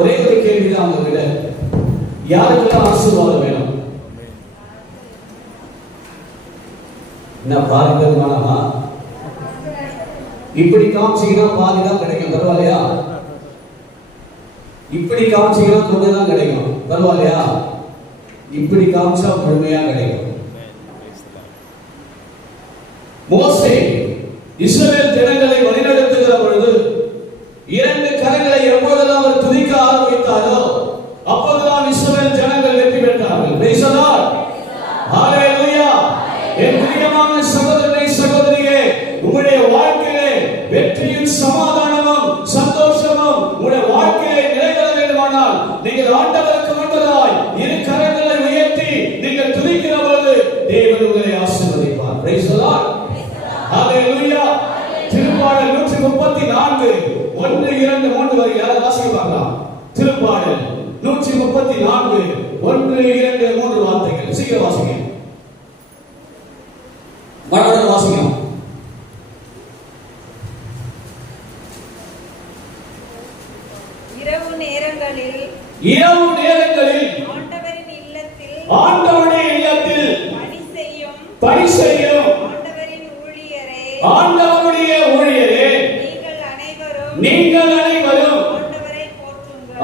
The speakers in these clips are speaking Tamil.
ஒரே ஒரு கேள்விதான் உங்ககிட்ட, யாருக்கெல்லாம் ஆசீர்வாதம் வேணும்? என்ன பாருங்க வேணாமா? இப்படி காமிச்சீங்கன்னா பாதிதான் கிடைக்கும், பரவாயில்லையா? இப்படி காமிச்சீங்கன்னா கொஞ்சம் கிடைக்கும், பரவாயில்லையா? இப்படி காமிச்சா முழுமையா கிடைக்கும். மோசே இஸ்ரவேல் ஜனங்களை வழிநடத்துகிற பொழுது இரண்டு கரங்களை எப்பொழுதெல்லாம் அவர் துதிக்க ஆரம்பித்தாரோ அப்போதுதான் இஸ்ரவேல் ஜனங்கள் வெற்றி பெற்றார்கள். பிரைஸ் தி லார்ட், ஹalleluya. என் பிரியமான சகோதரனே சகோதரியே, உங்களுடைய வாழ்க்கையிலே வெற்றியும் சமாதானமும் சந்தோஷமும் உங்களுடைய வாழ்க்கையிலே நிறைவேற வேண்டுமானால் நீங்கள் ஆண்டவருக்கு முன்பதாய் இரு கரங்களை உயர்த்தி நீங்கள் துதிக்கிற பொழுது தேவன் உங்களை ஆசீர்வதிப்பார். பிரைஸ் தி லார்ட், ஹalleluya. திருப்பாடல் 134 1 2 3 வரை யாராவது வாசிப்பாங்களா? திருப்பாடல் 134 1 2 3 வார்த்தைகள் சீக்கிரம் வாசிங்க. மறுபடியும் வாசிங்க. இரவு நேரங்களில் ஆண்டவருடைய இல்லத்தில் பணி செய்யும் ஆண்டவருடைய ஊழியரே நீங்கள் அனைவரும்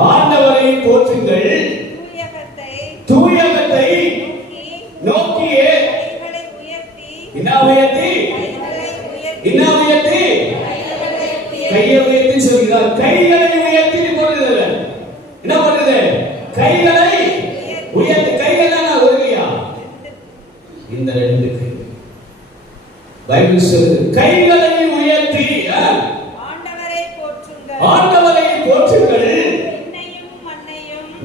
ஆண்டவரை போற்றுங்கள். தூயகத்தை நோக்கியே கையை உயர்த்தி சொல்கிறார். கைகளை உயர்த்தி போடுறது என்ன பண்றது? கைகளை உயர்த்தி. கைகள் ஒருமையா? இந்த ரெண்டு கை பைபிள் சொல்லுது. கைகளை உயர்த்தி ஆண்டவரை போற்றுங்கள்.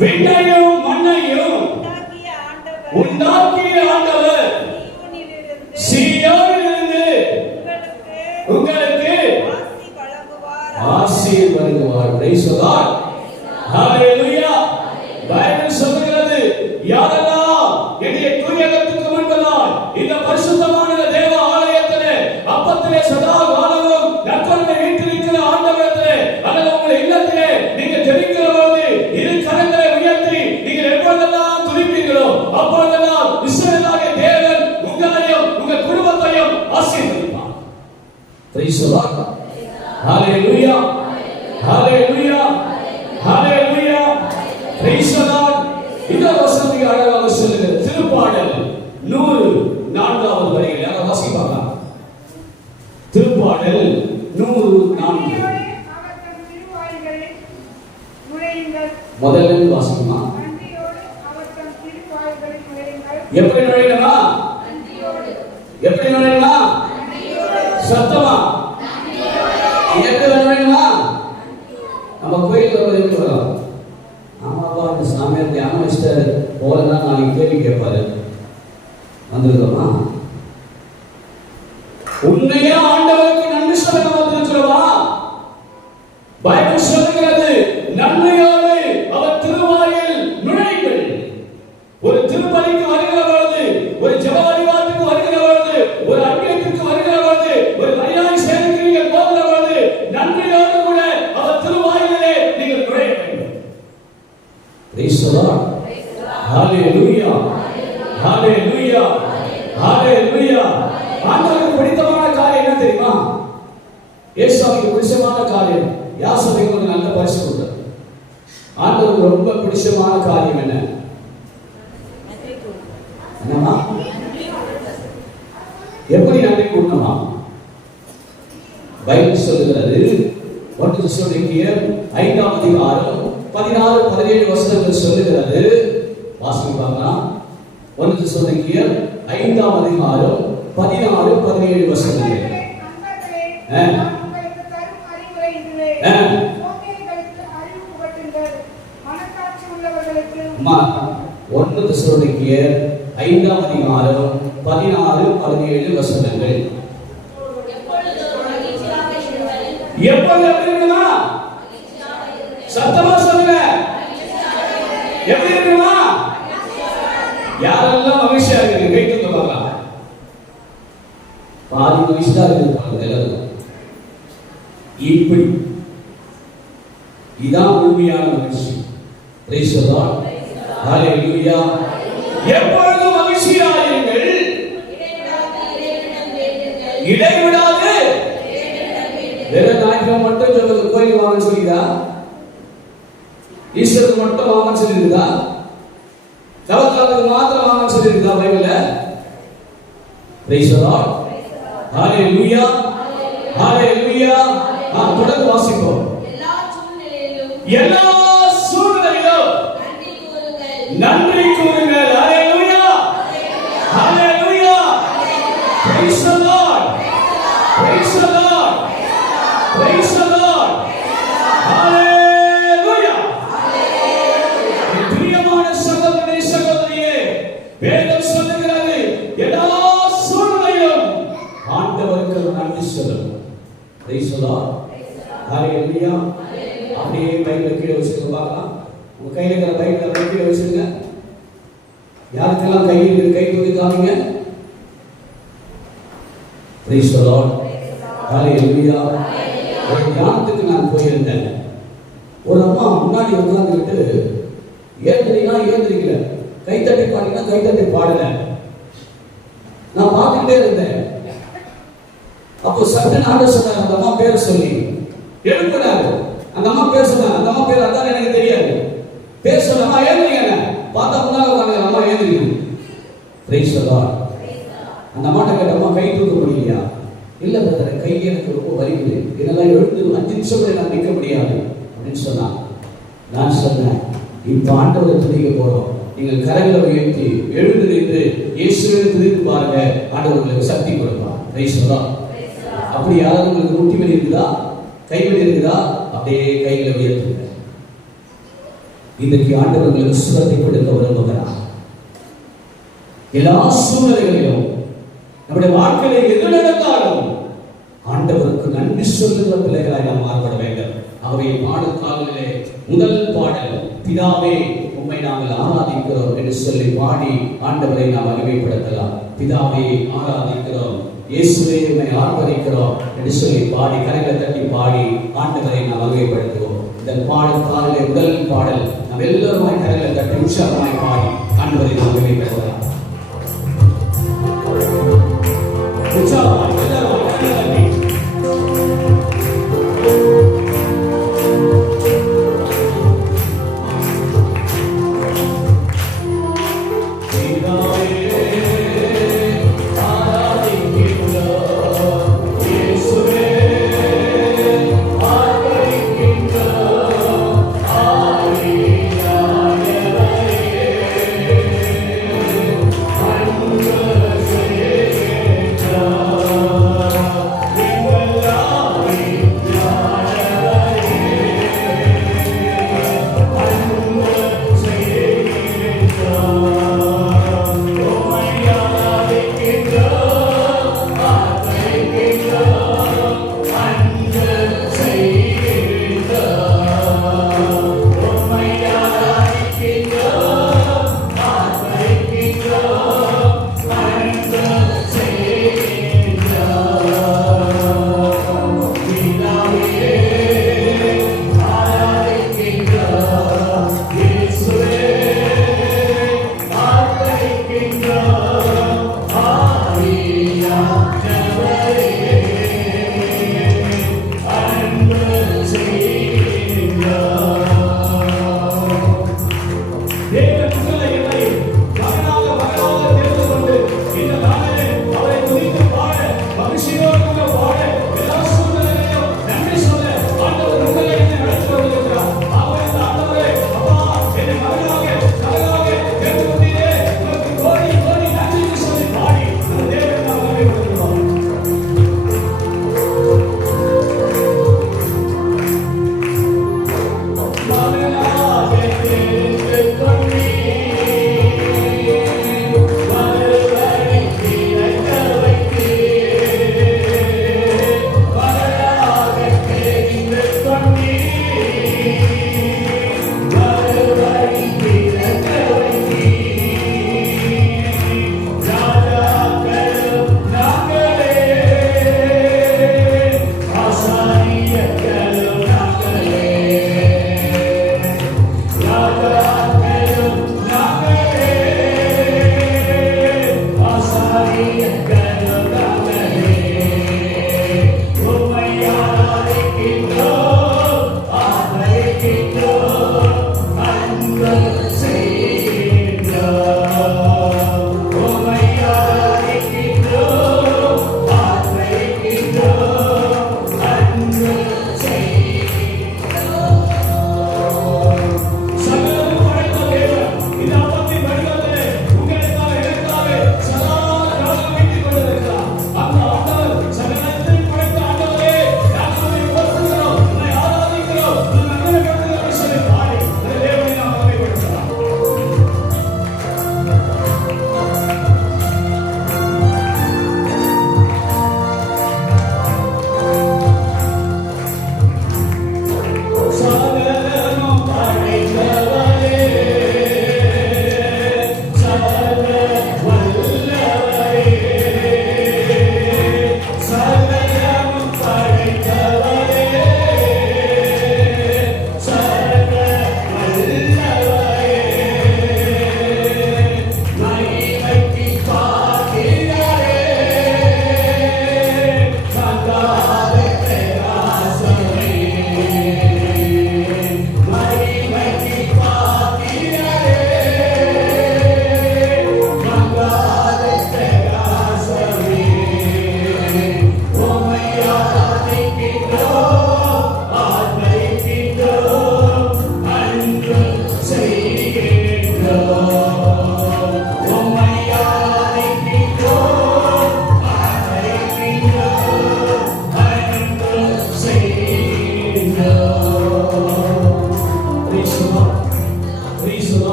விண்ணையும் மண்ணையும் உண்டாக்கிய ஆண்டவர் சீயோனிலிருந்து உங்களுக்கு ஆசி வழங்குவார். Price the Lord, hallelujah. Bible சொல்கிறது, யாரெல்லாம் என்னுடைய தூயகத்துக்கு முன்பதாய் இந்த பரிசுத்தமான தேவ ஆலயத்திலே அப்பத்திலே சதா காலமும் நற்கருணை வீற்றிருக்கிற ஆண்டவரிடத்திலே அல்லது உங்கள் இல்லத்திலே நீங்கள் ஜெபிக்கிற பொழுது இரு கரங்களை உயர்த்தி நீங்கள் எப்பொழுதெல்லாம் துதிப்பீர்களோ அப்பொழுதெல்லாம் இஸ்ரவேலாகிய தேவன் உங்களையும் உங்கள் குடும்பத்தையும் ஆசீர்வதிப்பார். பிரைஸ் தி லார்ட், ஹalleluya, ஹalleluya, ஹalleluya. Praise the Lord. இந்த வசனத்தை அழகாக சொல்லுகிறது. திருப்பாடல் 104வது வரியில் யாராவது வாசிப்பாங்க? திருப்பாடல் 104 முதல்ல இருந்து வாசிக்குமா? எப்படி நுழையணுமா? எப்படி நுழையணுமா? சத்தமா எப்படி நுழையணுமா? நம்ம கோயிலுக்கு வருவது எப்படி வரும்? ஆமாப்பா இந்த சாமியார் தியானம் வச்சுட்டாரு போலதான் நாளைக்கு கேள்வி கேட்பாரு. வந்திருக்கோமா? உண்மையா ஆண்டவருக்கு நன்றி சொல்ல வந்திருக்கிறோமா? பைபிள் சொல்லுகிறது, நன்மையோடு அவர் திருவாயில் நுழையுங்கள். ஒரு திருப்பலிக்கு வருகிற பொழுது, ஒரு ஜெப வழிபாட்டுக்கு வருகிற பொழுது, ஒரு அன்பியத்திற்கு வருகிற பொழுது, ஒரு மரியாதை சேவைக்கு நீங்கள் போகிற பொழுது நன்மையோடு கூட அவர் திருவாயிலே நீங்கள் நுழைய வேண்டும். பிரைஸ் தி லார்ட், ஹalleluya, ஹalleluya, ஹalleluya. ஆண்டவருக்கு பிடித்தமான காரியம் என்ன தெரியுமா? இயேசுவுக்கு பிடிச்சமான காரியம் யாசருக்கு ஒரு நல்ல பரிசு கொடுத்தார். ஆண்டவருக்கு ரொம்ப பிடிச்சமான காரியம் என்ன? என்னமா? எப்படி நன்றி கூறணுமா? பைபிள் சொல்லுகிறது, 1 தெசலோனிக்கேயர் 5ஆம் அதிகாரம் 16 17 வசனங்கள் சொல்லுகிறது. வாசிப்பாங்க. 1 தெசலோனிக்கேயர் 5ஆம் அதிகாரம் 16 17 வசனங்கள். அம்மா 1 தெசலோனிக்கேயர் 5ஆம் அதிகாரம் 16 17 வசனங்கள். எப்பொழுது இருக்கணுமா? சத்தமா சொல்லுங்க. எப்படி இருக்கணுமா? யாரெல்லாம் மகிழ்ச்சியா இருக்கு கை தூக்க பார்க்கலாம். பாதி மகிழ்ச்சியா இருக்கு. இப்படி இதான் உண்மையான மகிழ்ச்சி. Praise the Lord. ஹalleluya. எப்பொழுதும் மகிழ்ச்சியாயிருங்கள், இடைவிடாது. வேற ஞாயிற்றுக்கிழமை மட்டும் சொல்லுங்க, கோயிலுக்கு வாங்கன்னு சொல்லிதா? ஈஸ்டருக்கு மட்டும் வாங்கன்னு சொல்லியிருக்கா? தவக்காலத்துக்கு மாத்திரம் வாங்கன்னு சொல்லியிருக்கா பைபிள்ல? Praise the Lord. ஹalleluya. ஹalleluya. தொடர்ந்து வாசிப்போம். எல்லா சூழ்நிலையிலும் நன்றி கூறுங்கள். ஹalleluya. ஹalleluya. Praise the Lord. Praise the Lord. Praise the Lord. Hallelujah. பிரியமான சகோதரனே சகோதரியே, வேதம் சொல்லுகிறது எல்லா சூழ்நிலையிலும் ஆண்டவருக்கு நன்றி சொல்லணும். Praise the Lord. Hallelujah. அப்படியே பைபிளை கீழே வச்சுக்க பார்க்கலாம். உங்க கையில இருக்கிற பைபிளை கீழே வச்சுருங்க. யாருக்கெல்லாம் கை இருக்குது கை தூக்கி காமிங்க. Praise the Lord. Hallelujah. ஒரு தியானத்துக்கு நான் போயிருந்தேன். ஒரு அம்மா முன்னாடி உட்கார்ந்துக்கிட்டு ஏந்திரிக்கல, கைத்தட்டி பாடினா கைத்தட்டி பாடல. நான் பார்த்துக்கிட்டே இருந்தேன். அப்போ சட்டன் ஆண்டவர் சொன்னார், அந்த அம்மா பேரை சொல்லி எழுப்பினாரு. அந்த அம்மா பேர் சொன்னாங்க. அந்த அம்மா பேர் அதான் எனக்கு தெரியாது. பேர் சொன்ன அம்மா ஏந்திரிங்க. பார்த்தா முன்னால உட்காந்து அம்மா ஏந்திரிங்க. Price the Lord. அந்த அம்மாட்ட கேட்ட, அம்மா கை தூக்க முடியலையா? இல்ல பிரதர், கை எனக்கு ரொம்ப வலிக்குது, இதெல்லாம் எழுந்து 5 நிமிஷம் கூட நான் நிற்க முடியாது அப்படின்னு சொன்னான். நான் சொன்னேன், இப்ப ஆண்டவரை துதிக்க போறோம். நீங்கள் கரங்களை உயர்த்தி எழுந்து நின்று இயேசுவை துதித்து பாருங்க, ஆண்டவர் உங்களுக்கு சக்தி கொடுப்பார். Price the Lord. அப்படி யாராவது உங்களுக்கு முட்டி வலி இருக்குதா, கை வலி இருக்குதா, அப்படியே கைகளை உயர்த்துங்க. இன்றைக்கு ஆண்டவர் உங்களுக்கு சுகத்தை கொடுக்க விரும்புகிறார். எல்லா சூழ்நிலைகளிலும் நம்முடைய வாழ்க்கையை எது நடந்தாலும் ஆண்டவருக்கு நன்றி சொல்லுகிற பிள்ளைகளாய் நாம் மாறப்பட வேண்டும். அவை பாடல்களிலே முதல் பாடல், பிதாவே உம்மை நாங்கள் ஆராதிக்கிறோம் என்று சொல்லி பாடி ஆண்டவரை நாம் மகிமைப்படுத்தலாம். பிதாவே ஆராதிக்கிறோம், இயேசுவே உம்மை ஆராதிக்கிறோம் என்று சொல்லி பாடி கரங்களை தட்டி பாடி ஆண்டவரை நாம் மகிமைப்படுத்துவோம். இந்த பாடல்களிலே முதல் பாடல் நாம் எல்லோருமாய் கரங்களை தட்டி உற்சாகமாய் பாடி ஆண்டவரை நாம் மகிமைப்படுத்தலாம். உற்சாகமாய் எல்லாரும் கரங்களை தட்டி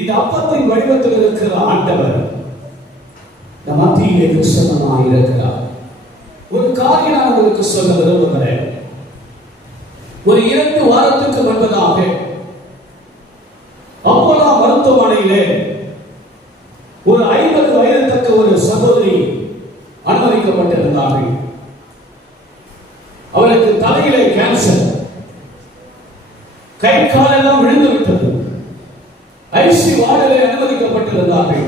இந்த அப்பத்தின் வடிவத்தில் இருக்கிற ஆண்டவர் நம் மத்தியிலே பிரசன்னமாக இருக்கிறார். ஒரு காரியம் நான் உங்களுக்கு சொல்ல விரும்புகிறேன். ஒரு 2 வாரத்துக்கு முன்பதாக அப்போலோ மருத்துவமனையிலே ஒரு 50 வயது தக்க ஒரு சகோதரி அனுமதிக்கப்பட்டிருந்தார்கள். அவளுக்கு தலையிலே கேன்சர், கை காலெல்லாம் விழுந்து விட்டது. ஐசி வார்டிலே அனுமதிக்கப்பட்டிருந்தார்கள்.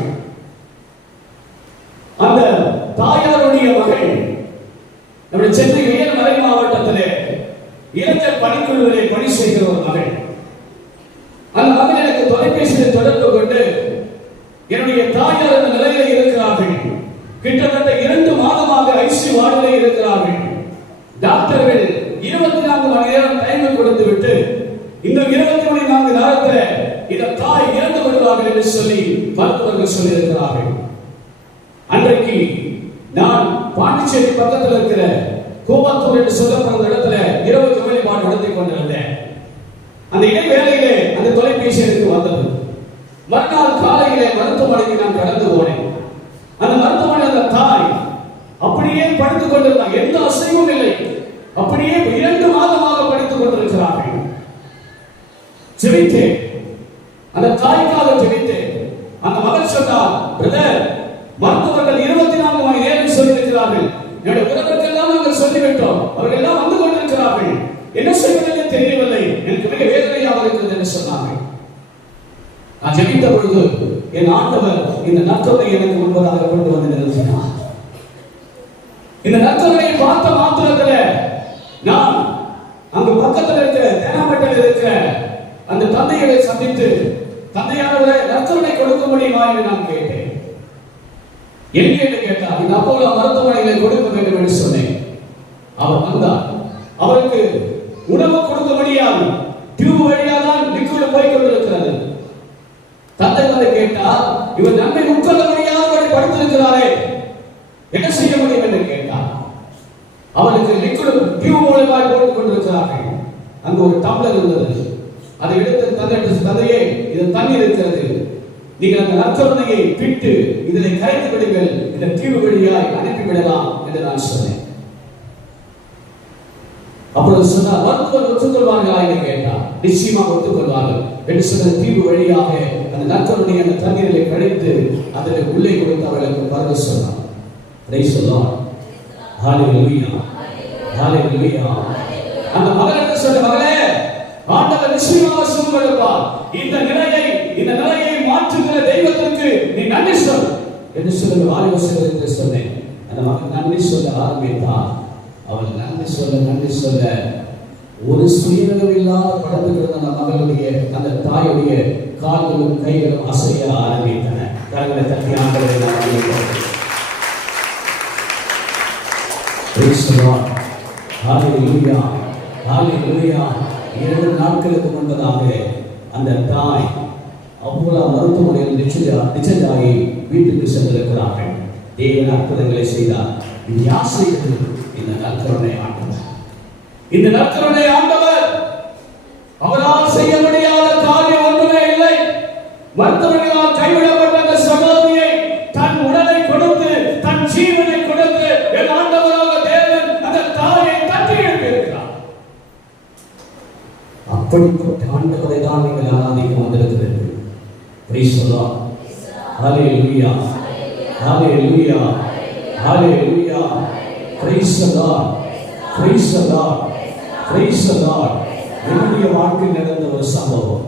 அந்த தாயாருடைய மகள் நம்முடைய சென்னை உயர்மறை மாவட்டத்திலே இளைஞர் பணிக்குழுவிலே பணி செய்கிற ஒரு மகள். அந்த மகள் எனக்கு தொலைபேசியில் தொடர்பு கொண்டு என்னுடைய தாயார் இந்த நிலையில் இருக்கிறார்கள், கிட்டத்தட்ட 2 மாதமாக ஐசி வார்டிலே இருக்கிறார்கள். டாக்டர்கள் 24 மணி நேரம் டைம் கொடுத்து விட்டு இன்னும் 24 நேரத்தில் இந்த தாய் இறந்து விடுவார்கள் என்று சொல்லி மருத்துவர்கள் சொல்லி இருக்கிறார்கள். அன்றைக்கு நான் பாண்டிச்சேரி பக்கத்தில் இருக்கிற கோபாத்தூர் என்று சொல்லப்படுற இடத்துல இரவு வழிபாடு நடத்தி கொண்டிருந்தேன். அந்த இடைவேளையிலே அந்த தொலைபேசி எனக்கு வந்தது. மறுநாள் காலையிலே மருத்துவமனைக்கு நான் கடந்து போனேன். அந்த மருத்துவமனை அந்த தாய் அப்படியே படுத்துக் கொண்டிருந்தார், எந்த அசைவும் இல்லை. அப்படியே 2 மாதமாக படித்துக் கொண்டிருக்கிறார்கள். ஜெபித்தேன், அந்த தாய்க்காக ஜெபித்தேன். அந்த மகள் சொன்னார், பிரதர், மருத்துவர்கள் 24 மணி நேரம் சொல்லியிருக்கிறார்கள், என்னுடைய உறவுக்கெல்லாம் நாங்கள் சொல்லிவிட்டோம், அவர்கள் எல்லாம் வந்து கொண்டிருக்கிறார்கள், என்ன செய்வதென்று தெரியவில்லை, எனக்கு மிக வேதனையாக இருக்கிறது என்று சொன்னார்கள். நான் ஜெபித்த பொழுது என் ஆண்டவர் இந்த நற்கருணை எனக்கு முன்பதாக கொண்டு வந்து நிறுத்தினார். இந்த நற்கருணையை பார்த்த மாத்திரத்தில் நான் அங்கு பக்கத்தில் இருக்கிற தேனாம்பேட்டையில் இருக்கிற அந்த தந்தையை சந்தித்து, தந்தையானவரை நற்கருணை கொடுக்க முடியுமா என்று நான் கேட்டேன். எங்கே என்று கேட்டார். இந்த அப்போலோ மருத்துவமனையிலே கொடுக்க வேண்டும் என்று சொன்னேன். அவர் வந்தார். அவருக்கு உணவு கொடுக்க முடியாது, டியூப் வழியாக தான் லிக்விட் போய் கொண்டிருக்கிறது. தந்தை கேட்டார், இவர் நன்மை உட்கொள்ள முடியாதபடி படுத்திருக்கிறாரே, என்ன செய்ய முடியும் என்று கேட்டார். அவருக்கு லிக்விட் டியூப் மூலமாக போட்டுக் கொண்டிருக்கிறார்கள். அங்கு ஒரு டம்ளர் இருந்தது. அதை எடுத்து தந்தையே, இது தண்ணீர் இருக்கிறது, நீங்கள் அந்த நற்கருணையை பிட்டு இதனை கரைத்து விடுங்கள், இந்த டியூப் வழியாய் அனுப்பிவிடலாம் என்று நான் சொன்னேன். அப்பொழுது சொன்னார், மருத்துவர் ஒத்துக்கொள்வார்களா என்று கேட்டார். நிச்சயமாக ஒத்துக்கொள்வார்கள் என்று சொன்ன டியூப் வழியாக அந்த நற்கருணை அந்த தண்ணீரை கழித்து அதில் உள்ளே கொடுத்து அவர்களுக்கு பருக சொன்னார். ஹல்லேலூயா, ஹல்லேலூயா. அந்த மகளுக்கு சொன்ன, மகளே, ஆண்டவர் நிச்சயமாக சுகம் கொடுப்பார், இந்த நிலையை மாற்றுகிற தெய்வத்திற்கு நீ நன்றி சொல் என்று சொல்லி ஆலோசனை சொன்னேன். அந்த மகன் நன்றி சொல்ல ஆரம்பித்தார். அவள் நன்றி சொல்ல ஒரு சுயநலம் இல்லாத படத்துக்கிறது அந்த மகளுடைய அந்த தாயுடைய கால்களும் கைகளும் அசைய ஆரம்பித்தன. கரங்களை தட்டி ஆண்டவரை நாம் அறிவிக்கிறோம். ஹல்லேலூயா, ஹல்லேலூயா. 2 நாட்களுக்கு முன்பதாக அந்த தாய் அப்போலோ மருத்துவமனையில் நிச்சயதாகி வீட்டுக்கு சென்றிருக்கிறார்கள். தேவன் அற்புதங்களை செய்தார். யார் செய்தது? இந்த நற்கருணை ஆண்டவர். இந்த நற்கருணை ஆண்டவர் அவரால் செய்ய முடியாத காரியம் ஒன்றுமே இல்லை. மருத்துவர்களால் கைவிடப்பட்ட அந்த சகோதரியை தன் உடலை கொடுத்து, தன் ஜீவனை கொடுத்து, என் ஆண்டவராக தேவன் அந்த தாயை தட்டி எழுப்பியிருக்கிறார். அப்படிப்பட்ட ஆண்டவரை தான் நீங்கள் ஆராதிக்க வந்திருக்கிறீர்கள். Price the Lord. ஹல்லேலூயா, ஹல்லேலூயா, ஹல்லேலூயா. Price the Lord, praise the Lord, praise the Lord. என்னுடைய வாழ்க்கையில் நடந்த ஒரு சம்பவம்.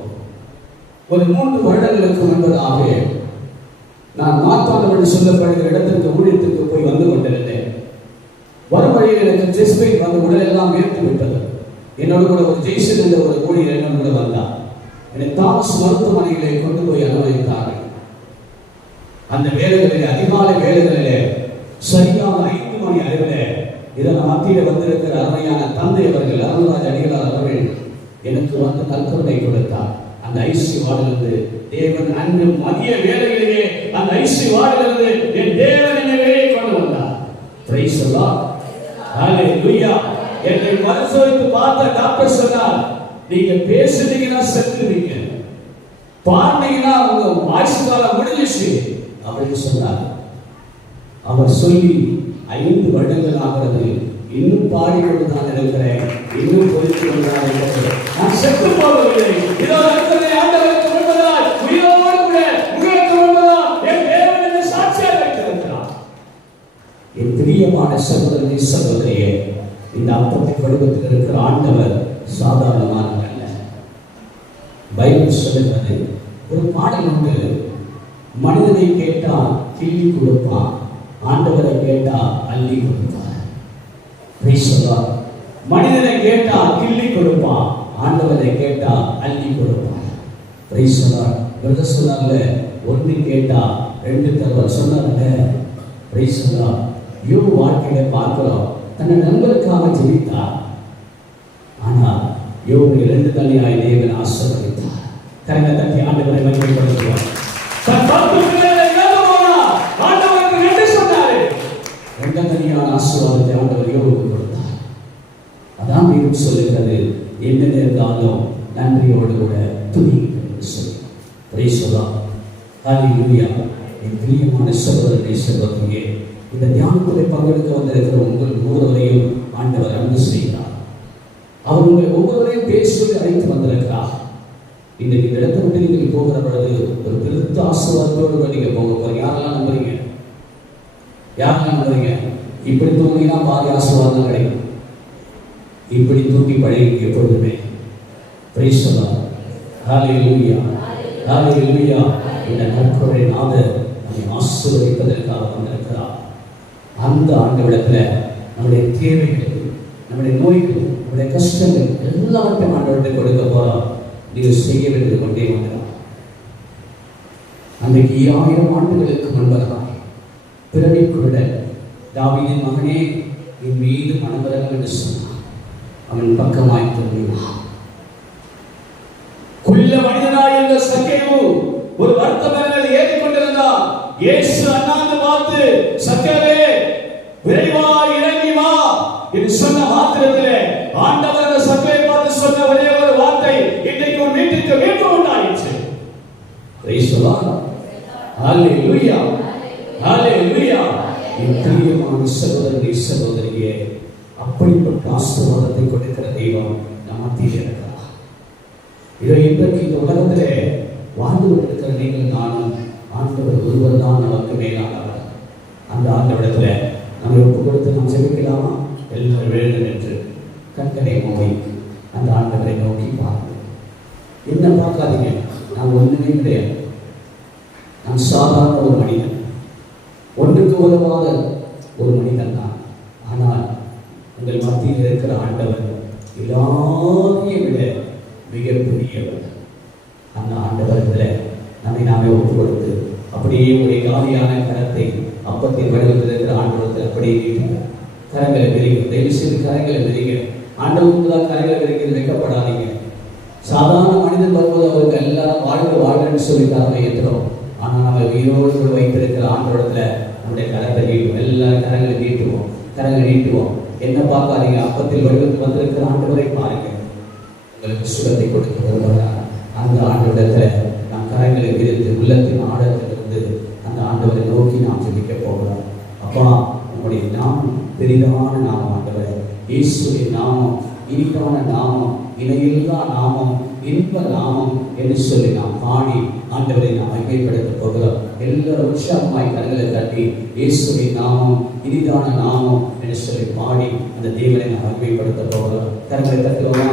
ஒரு 3 வருடங்களுக்கு முன்பதாக நான் மாத்தாண்டவன் சொல்லப்படுகிற இடத்திற்கு ஊழியத்திற்கு போய் வந்து கொண்டிருந்தேன். வரும் வழியில் எனக்கு செஸ்ட் பெயின் வந்து உடலெல்லாம் வேர்த்து விட்டது. என்னோட கூட ஒரு ஜெய்சன் என்ற ஒரு ஊழியர் என்னோட வந்தார். என்னை தாமஸ் மருத்துவமனையிலே கொண்டு போய் அனுமதித்தார்கள். அந்த வேலைகளிலே, அதிகாலை வேலைகளிலே, சரியாக 5 மணி அளவிலே இதன் மத்தியில் வந்திருக்கிற அருமையான தந்தை அவர்கள், அருள்ராஜ் அடிகளார் அவர்கள் எனக்கு வந்து நற்கருணை கொடுத்தார். அந்த ஐசி வார்டிலிருந்து தேவன் அன்று மதிய வேலையிலேயே அந்த ஐசி வார்டிலிருந்து என் தேவன் என்னை வெளியே கொண்டு வந்தார். பிரைஸ் தி லார்ட், ஹல்லேலூயா. என்னை பரிசோதித்து பார்த்த டாக்டர் சொன்னார், நீங்க பேசுனீங்கன்னா செத்துவீங்க, பாடினீங்கன்னா உங்க ஆயுசு காலம் முடிஞ்சிச்சு அப்படின்னு சொன்னார். அவர் சொல்லி 5 வருடங்கள் ஆகிறது. இன்னும் பாடிக்கொண்டுதான் இருக்கிறேன், இன்னும் பொறுத்து கொண்டுதான் இருக்கிறேன். நான் செத்து போகவில்லை. இதோ இருக்கிறதை ஆண்டவருக்கு முன்பதால் உயிரோடு கூட உங்களுக்கு முன்பதால் என் தேவன் என்னை சாட்சியாக வைத்திருக்கிறார். என் பிரியமான சகோதரனே சகோதரியே, இந்த அப்பத்தின் வடிவத்தில் இருக்கிற ஆண்டவர் சாதாரணமானவர் அல்ல. பைபிள் சொல்லுகிறது, ஒரு பாடல் உண்டு, மனிதனை கேட்டா கிள்ளி கொடுப்பான், ஆண்டவரை கேட்டா அள்ளி கொடுப்பார். மனிதனை கேட்டா கிள்ளி கொடுப்பான், ஆண்டவரை கேட்டா அள்ளி கொடுப்பான். சொன்னார்ல, 1 கேட்டா 2 தருவார் சொன்னார்ல. யோபு வாழ்க்கையில பார்க்கிறோம், தன்னை நண்பருக்காக ஜெபித்தார். ஆனா யோபு 2 தனியாய் தேவன் ஆசீர்வதித்தார். கரங்களை தட்டி ஆண்டவரை மகிமைப்படுத்துவார். ஆண்டவருக்கு நன்றி சொன்னாரு. 2 தனியான ஆசீர்வாதத்தை ஆண்டவர் யோபுக்கு கொடுத்தார். அதான் வேதம் சொல்லுகிறது, என்ன நேர்ந்தாலும் நன்றியோடு கூட துதியுங்கள் சொல்லி. Price the Lord. ஹல்லேலூயா. என் பிரியமான சகோதரனே சகோதரியே, இந்த தியானத்தில் பங்கெடுக்க வந்திருக்கிற உங்கள் ஒவ்வொருவரையும் ஆண்டவர் அன்பு செய்கிறார். அவர் உங்கள் ஒவ்வொருவரையும் பேசுவதை அழைத்து வந்திருக்கிறார். இன்றைக்கு இந்த இடத்தை விட்டு நீங்கள் போகிற பொழுது ஒரு பெருத்த ஆசீர்வாதத்தோடு நீங்கள் போக போறீங்க. யாரெல்லாம் நம்புறீங்க? யாரெல்லாம் நம்புறீங்க? இப்படி தூங்கினா பாதி ஆசீர்வாதம் கிடைக்கும். இப்படி தூக்கி பழகி எப்பொழுதுமே. Praise the Lord. ஹல்லேலூயா. ஹல்லேலூயா. இந்த நற்கொடை நாதர் நம்மை ஆசீர்வதிப்பதற்காக வந்திருக்கிறார். அந்த ஆண்டவரிடத்தில் நம்முடைய தேவைகள், நம்முடைய நோய்கள், நம்முடைய கஷ்டங்கள் எல்லாவற்றையும் ஆண்டவர்கிட்ட கொடுக்க போறோம். நீங்கள் செய்ய வேண்டியது கொண்டே வந்தார். அன்றைக்கு 1000 ஆண்டுகளுக்கு முன்பதாக பிறவி குருடன் தாவீதின் மகனே என் மீது மனமிரங்கும் என்று சொன்னார். அவன் பக்கமாய் திரும்பினான். குள்ள மனிதனாய் இருந்த சக்கேயு ஒரு வர்த்தகர்கள் ஏறிக்கொண்டிருந்தான். இயேசு அண்ணாந்து பார்த்து, சக்கேவே விரைவாய் இறங்கி வா என்று சொன்ன மாத்திரத்திலே ஆண்டவர் அந்த சக்கேயை பார்த்து சொன்ன ஒரே ஒரு வார்த்தை, இன்றைக்கு உன் வீட்டுக்கு மீட்பு உண்டாயிற்று. Price the Lord. ஹல்லேலூயா. ஹல்லேலூயா. என் பிரியமான சகோதரனே சகோதரியே, அப்படிப்பட்ட ஆசீர்வாதத்தை கொடுக்கிற தெய்வம் நம் மத்தியில் இருக்கிறார். இதை இன்றைக்கு இந்த உலகத்திலே வாழ்ந்து கொண்டிருக்கிற நீங்கள் நானும் ஆண்டவர் ஒருவர் தான் நமக்கு மேலானவர். அந்த ஆண்டவரிடத்துல நம்ம ஒப்பு கொடுத்து நாம் செபிக்கலாமா? எல்லாரும் வேண்டும் என்று கண்களை மூடி அந்த ஆண்டவரை நோக்கி பாருங்கள். என்ன பார்க்காதீங்க, நான் ஒன்றுமே கிடையாது. நான் சாதாரண ஒரு மனிதன், ஒன்றுக்கு உதவாத ஒரு மனிதன் தான். ஆனால் உங்கள் மத்தியில் இருக்கிற ஆண்டவர் எல்லாரையும் விட மிகப்பெரியவர். அந்த ஆண்டவரத்தில் நம்மை நாமே ஒப்பு கொடுத்து அப்படியே ஒரு காலியான கரத்தை அப்பத்தின் வடிவத்தில் இருக்கிற ஆண்டவரத்தில் அப்படியே நீட்டுங்க. கரங்களை விரிங்க, தயவு செய்து கரங்களை விரிங்க. ஆண்டவருக்கு தான் கரங்களை விரிக்கிறது, வைக்கப்படாதீங்க. சாதாரண மனிதன் வரும்போது அவருக்கு எல்லாரும் வாழ்கிறேன்னு சொல்லி கரங்களை ஏற்றுறோம். ஆனால் நம்ம உயிரோடு வைத்திருக்கிற ஆண்டவரத்தில் நம்முடைய கரத்தை நீட்டுவோம். எல்லாரும் கரங்களை நீட்டுவோம், கரங்களை நீட்டுவோம். என்ன பார்க்காதீங்க, அப்பத்தில் வடிவத்தில் வந்திருக்கிற ஆண்டவரை பாருங்க. உங்களுக்கு சுகத்தை கொடுக்க வருவதா அந்த ஆண்டவரிடத்தில் நாம் கரங்களை விரித்து உள்ளத்தின் ஆழத்திலிருந்து அந்த ஆண்டவரை நோக்கி நாம் ஜெபிக்க போகிறோம். அப்பா, உங்களுடைய நாமம் பெரிதான நாமம் ஆண்டவரே. இயேசுவின் நாமம் இனிப்பான நாமம், இணையில்லா நாமம், இன்ப நாமம் என்று சொல்லி நாம் பாடி ஆண்டவரை நாம் மகிமைப்படுத்த போகிறோம். எல்லாரும் உற்சாகமாய் கரங்களை தட்டி இயேசுவின் நாமம் இனிதான நாமம் என்று சொல்லி பாடி அந்த தேவனை நாம் மகிமைப்படுத்த போகிறோம். கரங்களை தட்டுவோமா?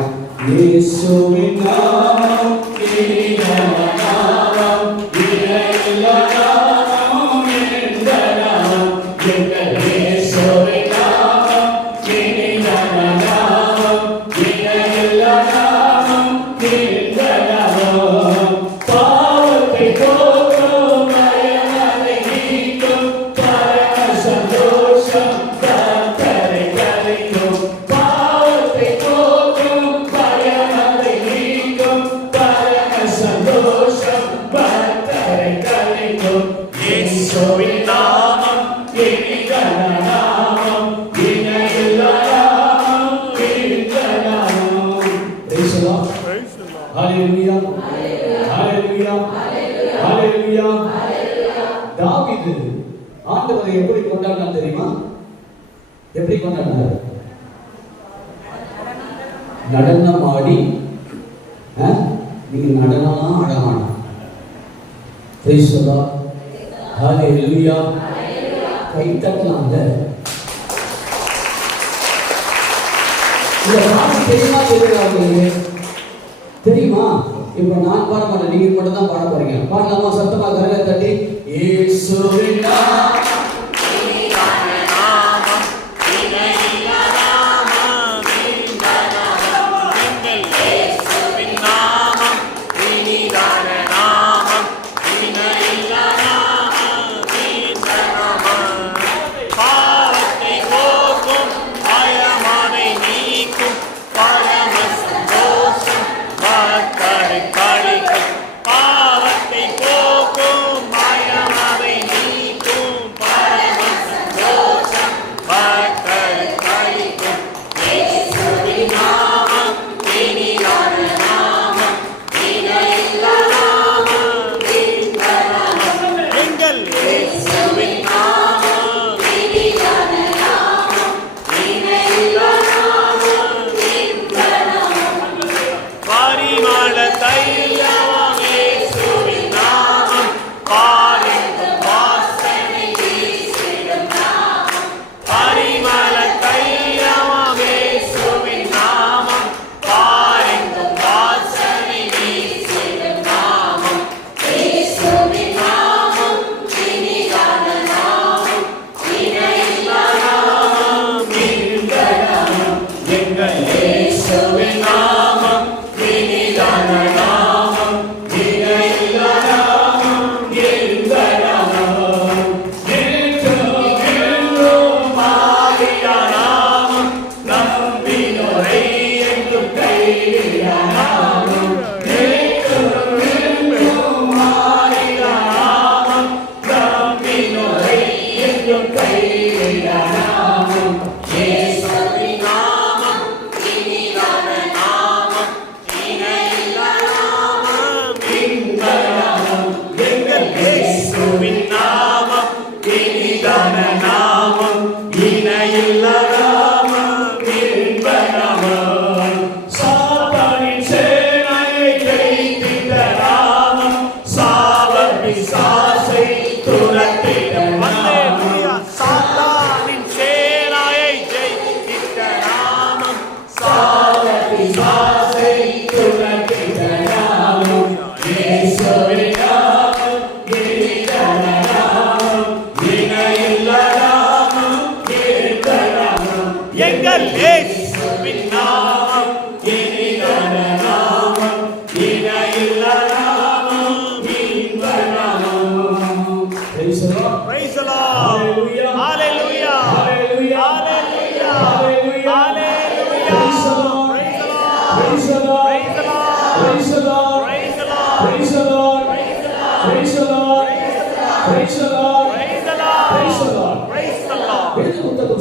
இயேசுவின் நாமம் இனிதான நாமம், இணையில்லா நாமம், இன்ப நாமம், எங்கள் இயேசுவின் நாமம் இனிதான நாமம், இணையில்லா நாமம், இன்ப நாமம். பாவத்தை போக்கும், பயமதை நீக்கும், பரம சந்தோஷம் கர்த்தரை கரைக்கும். பாவத்தை போக்கும், பயமதை நீக்கும், பரம சந்தோஷம் ஹalleluya. தாவீது ஆண்டவரை எப்படி கொண்டாடினார் தெரியுமா? எப்படி கொண்டாடினார்? நடனம் ஆடி, நீங்க நடனம்லாம் ஆடமான. praise the Lord, hallelujah. கை தட்டலாம்ல. இந்த பாட்டு தெரியுமா தெரியாது? தெரியுமா? இப்ப நான் பாட மாட்டேன், நீங்க மட்டும் தான் பாட போறீங்க. பாடலாமா? சத்தமா கரங்களை தட்டி இயேசுவின் நாமம்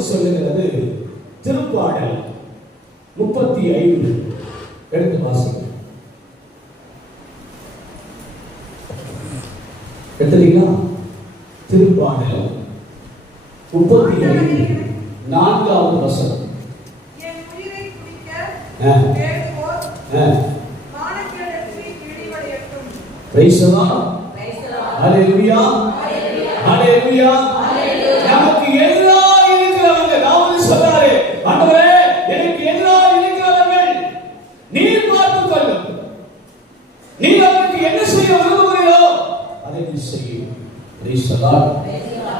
சொல்லுகிறது. திருப்பாடல் 35 எடுத்து வாசிங்க. எடுத்தீங்களா? திருப்பாடல் 35 4வது வசனம். என் உயிரை குடிக்க கேட்போர் மானக்கேடற்றி பிடிவடையட்டும். Price the Lord. ஹalleluya. ஹalleluya. நமக்கு எதிராக இருக்கிறவங்க தாவீது சொல்றாரு, ஆண்டவரே எனக்கு எதிராக இருக்கிறவர்கள் நீர் பார்த்துக் கொள்ளும். நீர் அவருக்கு என்ன செய்ய விரும்புகிறீரோ அதை நீ செய்யும். Price the Lord.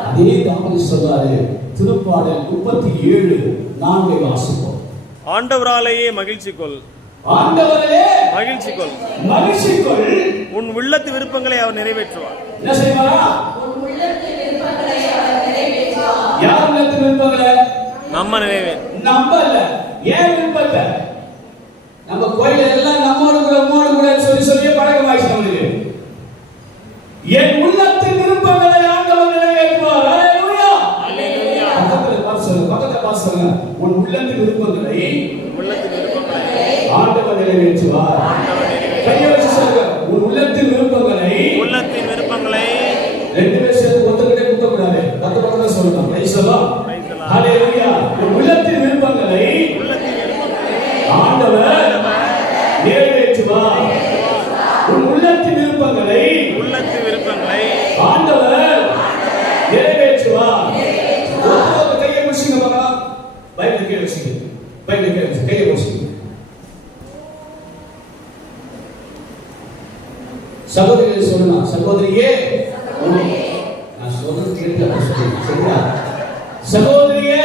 அதே தாவீது சொல்றாரு. திருப்பாடல் 37 4 வாசிப்போம். ஆண்டவராலேயே மகிழ்ச்சி கொள். ஆண்டவரே மகிழ்ச்சி கொள். மகிழ்ச்சி கொள். உன் உள்ளத்து விருப்பங்களை அவர் நிறைவேற்றுவார். என்ன செய்வாரா? உன் உள்ளத்து விருப்பங்களை அவர் நிறைவேற்றுவார். யார் உள்ளத்து விருப்பங்களை? நம்ம நிறைவே. நம்ம இல்ல. ஏன் விருப்பத்தை? நம்ம கோயில எல்லாம் நம்மோடு கூட சொல்லி பழக்கமாயிடுச்சு நமக்கு. என் உள்ளத்தின் விருப்பங்களை ஆண்டவர் நிறைவேற்றுவார். ஹalleluya. ஹalleluya. பக்கத்துல பாஸ் சொல்லுங்க. உன் உள்ளத்தின் விருப்பங்களை ஆண்டவர் நிறைவேற்றுவார். கையை வச்சு சொல்லுங்க. உன் உள்ளத்தின் விருப்பங்களை கீழே வச்சுக்க. பைபிள் கீழே வச்சு கையை வச்சுக்க. சகோதரியை சொல்லலாம். சகோதரியே, நான் சொல்றது கேட்கல சரியா? சகோதரியே,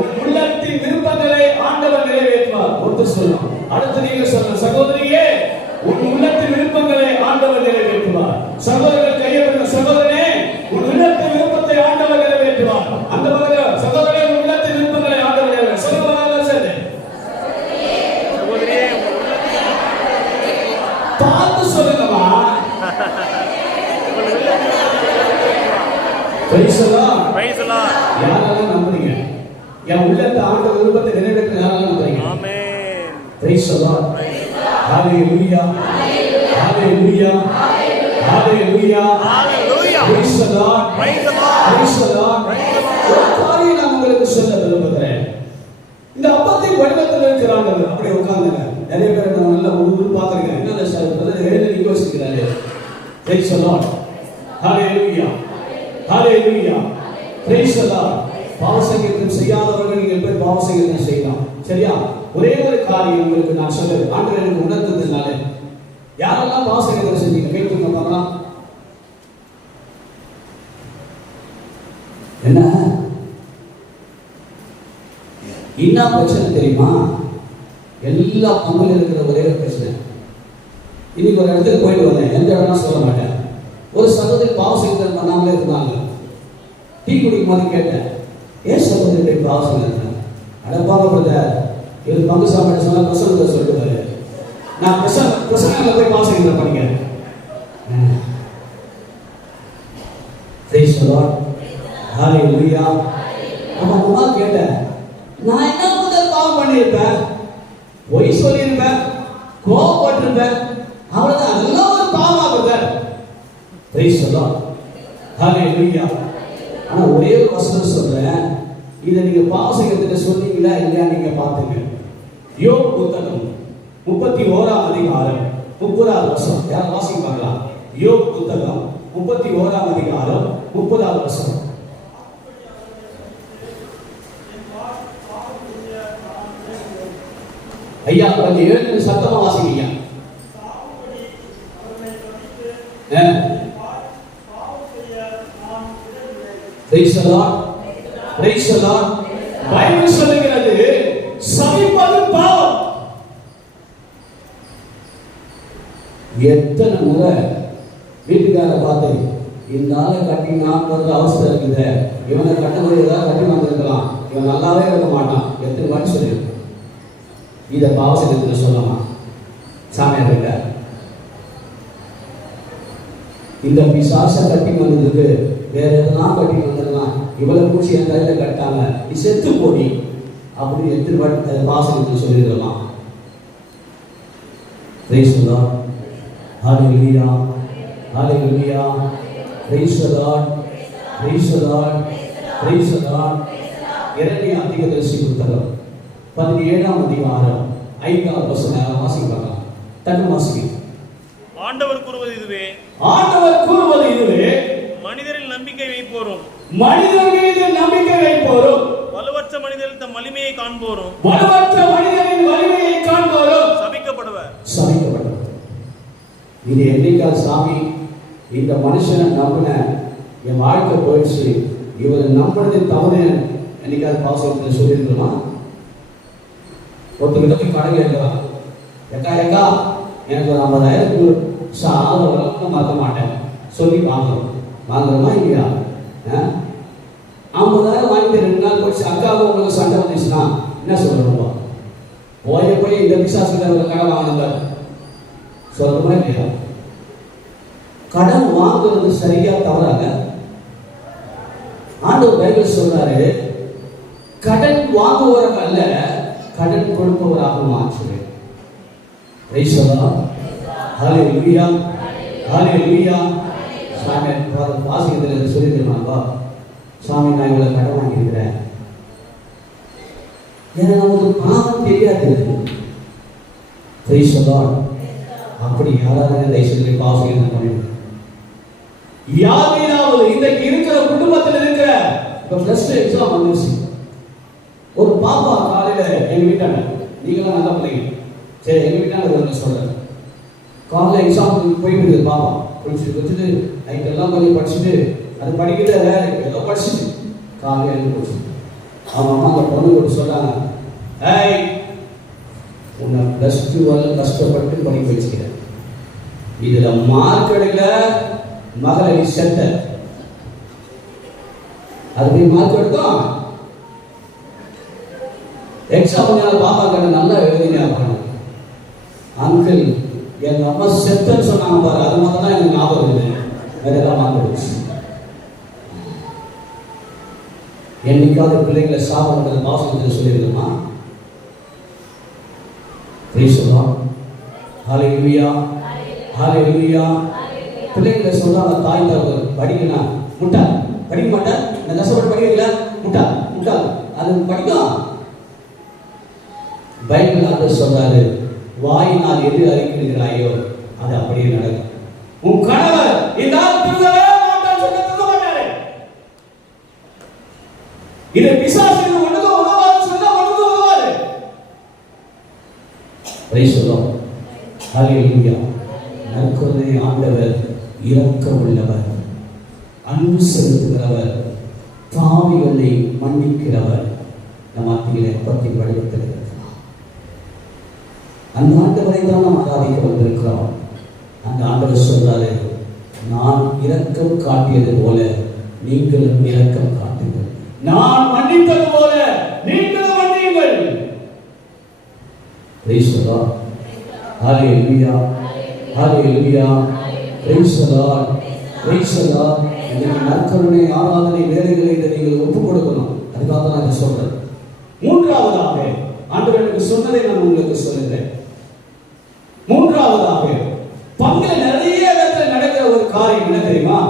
உன் உள்ளத்தின் விருப்பங்களை ஆண்டவர் நிறைவேற்றுவார். ஒருத்தர் சொல்லலாம். அடுத்து நீங்க சொல்லலாம். சகோதரியே, உன் உள்ளத்தின் விருப்பங்களை ஆண்டவர் நிறைவேற்றுவார். சகோதரர்கள் கையை விடுங்க. சகோதரனே, உன் உள்ளத்தின் விருப்பத்தை ஆண்டவர் நிறைவேற்றுவார். அந்த பக்கம் சகோதரனே, உன் உள்ளத்தின் விருப்பங்களை ஆண்டவர் நிறைவேற்றுவார். சொல்லுங்க சரி. சகோதரியே, பார்த்து சொல்லுங்கம்மா. Praise the Lord. யாரெல்லாம் நம்புறீங்க? என் உள்ளத்தை ஆண்டவர் விருப்பத்தை நிறைவேற்ற யாரெல்லாம் நம்புறீங்க? ஆமென். Praise the Lord. ஹalleluya. ஹalleluya. ஹalleluya. ஹalleluya. Praise the Lord. Praise the Lord. Praise the Lord. ஒரு காரியம் நான் உங்களுக்கு சொல்ல விரும்புகிறேன். இந்த அப்பத்தின் வடிவத்தில் இருக்கிறாங்க. அப்படியே உட்கார்ந்துங்க. நிறைய பேர் நான் நல்லா உருவு பாக்குறீங்க. என்ன சார் பிரதர் எழுதி நிக்க வச்சிருக்காரு. Praise the Lord. Hallelujah. Hallelujah. Praise the lord. பாவசங்கீர்த்தனம் செய்யாதவர்கள் நீங்கள் போய் பாவசங்கீர்த்தனம் செய்யலாம். சரியா? ஒரே ஒரு காரியம் உங்களுக்கு நான் சொல்றேன். ஆண்டவர் எனக்கு உணர்த்ததுனால யாரெல்லாம் பாவசங்கீர்த்தனம் செஞ்சீங்க கை தூக்க பார்க்கலாம். என்ன பிரச்சனை தெரியுமா? எல்லா பங்குல இருக்கிற ஒரே ஒரு பிரச்சனை. இன்னைக்கு ஒரு இடத்துக்கு போயிட்டு வந்தேன். எந்த இடம்னா சொல்ல மாட்டேன். ஒரு சகோதரி பாவசங்கீர்த்தனம் பண்ணாமலே இருந்தாங்க. டீ குடிக்கும் போது கேட்டேன், ஏன் சகோதரி பாவசங்கீர்த்தனம்? அடப்பாக பிரதர், இது பங்கு சாப்பிட்டு சொன்னா பிரசங்கத்தை சொல்லிட்டு பாரு. நான் பிரசங்கங்களை போய் பாவசங்கீர்த்தனம் பண்ணிக்கிறேன். Praise the Lord. ஹalleluya. அம்மா கேட்டேன், நான் என்ன முதல் பாவம் பண்ணியிருப்பேன்? பொய் சொல்லியிருப்பேன், கோபப்பட்டிருப்பேன், அவ்வளவுதான். அதெல்லாம் ஒரு பாவமா brother? Praise the Lord. Hallelujah. ஆனா ஒரே ஒரு வசனம் சொல்றேன். இதை நீங்க பாவசங்கத்துல சொன்னீங்களா இல்லையா நீங்க பாத்துங்க. யோபு புத்தகம் 31ஆம் அதிகாரம் 30வது வசனம். யார் வாசிப்பாங்களா? யோபு புத்தகம் 31ஆம் அதிகாரம் 30வது வசனம். ஐயா கொஞ்சம் எழுந்து சத்தமா வாசிங்க. Price the Lord. Praise the Lord. Bible சொல்லுகிறது சபிப்பது பாவம். எத்தனை முறை வீட்டுக்கார பார்த்து இந்த ஆளை கட்டி நான் வந்து அவஸ்தை இருக்குது, இவனை கட்டக்கூடியதாக கட்டி வந்திருக்கலாம், இவன் நல்லாவே இருக்க மாட்டான், எத்தனை வாட்டி சொல்லியிருக்கோம். இதை பாவசங்கத்தில் சொல்லலாம். சாமியார் கிட்ட இந்த பிசாசை கட்டி வந்ததுக்கு வேற எதனா கட்டி வந்துடலாம், இவளை பூச்சி என் கையில கட்டாங்க, நீ செத்து போடி அப்படி எத்தனை வாட்டி பாவசங்கத்தில் சொல்லியிருக்கலாம். Praise the Lord. Hallelujah. Hallelujah. Praise the Lord. Praise the Lord. Praise the lord. Jeremiah தீர்க்கதரிசி புத்தகம் 17ஆம் அதிகாரம் 5வது வசனம் வாசிக்கலாம். தட்டு வாசிங்க. ஆண்டவர் கூறுவது இதுவே, ஆண்டவர் கூறுவது இதுவே, மனிதரில் நம்பிக்கை வைப்போரும், மனிதர் மீது நம்பிக்கை வைப்போரும், வலுவற்ற மனிதரில் தம் வலிமையை காண்போரும், வலுவற்ற மனிதரின் வலிமையை காண்போரும் சபிக்கப்படுவர். சபிக்கப்படுவர். இது என்னைக்கா சாமி இந்த மனுஷனை நம்பின என் வாழ்க்கை போயிடுச்சு, இவரை நம்பினது தவறு என்னைக்காவது பாவசங்கத்தில் சொல்லியிருக்கலாம். ஒருத்தர் போய் கடை கேட்கலாம், எக்கா எனக்கு ஒரு 50,000 சாதம் மறக்க மாட்டேன் சொல்லி வாங்குறோமா இல்லையா? 50,000 வாங்கிட்டு 2 நாள் போயிடுச்சு, அக்காவுக்கு உங்களுக்கு சண்டை வந்துச்சுன்னா என்ன சொல்றோம்? போய் இந்த பிசாசுக்கிட்ட ஒரு கடை வாங்கினாங்க சொல்றோமா இல்லையா? கடன் வாங்குறது சரியா தவறாக? ஆண்டவர் பைபிள் சொல்றாரு, கடன் வாங்குவவராக அல்ல கடன் கொடுப்பவராக மாற்றுவேன். Praise the Lord. Hallelujah. Hallelujah. சாமி வாசிக்கிறதுல சொல்லிருக்காங்க, சாமி நான் இவ்வளவு கடன் வாங்கியிருக்கிறேன், எனக்கு நமக்கு பாவம் தெரியாது. Price the Lord. அப்படி யாராவது தயவுசெய்து பாவம் பண்ணிடுங்க. யாராவது இன்றைக்கு இருக்கிற குடும்பத்தில் இருக்கிற பிளஸ் 2 எக்ஸாம் வந்துருச்சு, ஒரு பாப்பா காலையில எங்க வீட்டாங்க நீங்களும் நல்லா பிள்ளைங்க. சரி, எங்க வீட்டாங்க ஒன்று சொல்றேன். காலைல எக்ஸாமுக்கு போயிட்டு இருக்குது பாப்பா. குளிச்சுட்டு வச்சுட்டு நைட் எல்லாம் கொஞ்சம் படிச்சுட்டு அது படிக்கிற வேலை ஏதோ படிச்சுட்டு காலையில் எழுதி போச்சு. அவங்க அம்மா அந்த பொண்ணு கூட சொன்னாங்க, ஏய் உன்னை +2 வரை கஷ்டப்பட்டு படிக்க வச்சுக்கிறேன், இதுல மார்க் எடுக்கல மகளை நீ செத்த. அது போய் மார்க் எடுத்தோம். எக்ஸாம் பாப்பா கிட்ட நல்லா எழுதினா அங்கிள் எங்க அம்மா செத்தன்னு சொன்னாங்க பாரு, அது மாதிரி தான் எனக்கு ஞாபகம் இல்லை, வேற எல்லாம் மார்க். என்னைக்காவது பிள்ளைங்களை சாப்பிடுறது பாசனத்தில் சொல்லியிருக்கோமா? ஹல்லேலூயா, ஹல்லேலூயா. பிள்ளைங்களை சொல்றாங்க தாய் தகவல் படிக்கணும் முட்டா படிக்க மாட்டேன், நான் கஷ்டப்பட்டு படிக்கல முட்டா முட்டா அது படிக்கும். பைபிள் ஆண்டவர் சொல்றாரு, வாயினால் எது அறிக்கைகிறாயோ அது அப்படியே நடக்கும். உன் கணவர் இந்த திருந்தவே மாட்டான் சொல்ல திருந்த மாட்டாரு. இது பிசாசுக்கு ஒண்ணுக்கு உதவாது சொன்னா ஒண்ணுக்கு உதவாது. பிரைஸ் தி லார்ட், ஹல்லேலூயா. நற்கருணை ஆண்டவர் இரக்கம் உள்ளவர், அன்பு செலுத்துகிறவர், பாவிகளை மன்னிக்கிறவர். நம் மத்தியிலே பத்தி வடிவத்தில் இருக்கிறார். அந்த ஆண்டவரை தான் நாம் ஆராதிக்க வந்திருக்கிறோம். அந்த ஆண்டவர் சொல்றாரு, நான் இரக்கம் காட்டியது போல நீங்களும் இரக்கம் காட்டுங்கள், நான் மன்னித்தது போல நீங்களும் மன்னியுங்கள். பிரைஸ் தி லார்ட், ஹல்லேலூயா, ஹல்லேலூயா. Price the Lord, praise the Lord. இந்த நற்கருணை ஆராதனை வேலைகளை இதை நீங்கள் ஒப்புக் கொடுக்கணும். அதுக்காக நான் இதை சொல்றேன். மூன்றாவதாக ஆண்டவர் எனக்கு சொன்னதை நான் உங்களுக்கு சொல்லுகிறேன். மூன்றாவதாக பங்குல நிறைய இடத்துல நடக்கிற ஒரு காரியம் என்ன தெரியுமா?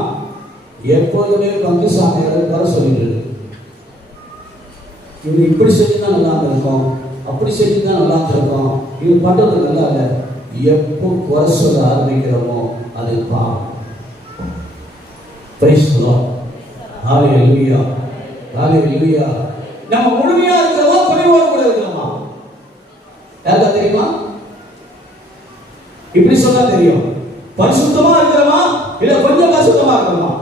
எப்போதுமே பங்கு சாமியார் வர சொல்லிட்டு இவங்க இப்படி செஞ்சுதான் நல்லா இருக்கும், அப்படி செஞ்சுதான் நல்லா இருக்கும், இவங்க பண்றது நல்லா இல்லை. எப்போ குறை சொல்ல ஆரம்பிக்கிறோமோ அது பாவம். பிரைஸ் தி லார்ட், ஹல்லேலூயா, ஹல்லேலூயா. நம்ம முழுமையா இருக்கிறோமா குறைவோடு கூட இருக்கிறோமா? யாருக்கு தெரியுமா? இப்படி சொன்னா தெரியும். பரிசுத்தமா இருக்கிறோமா இல்ல கொஞ்சம் பரிசுத்தமா இருக்கிறோமா?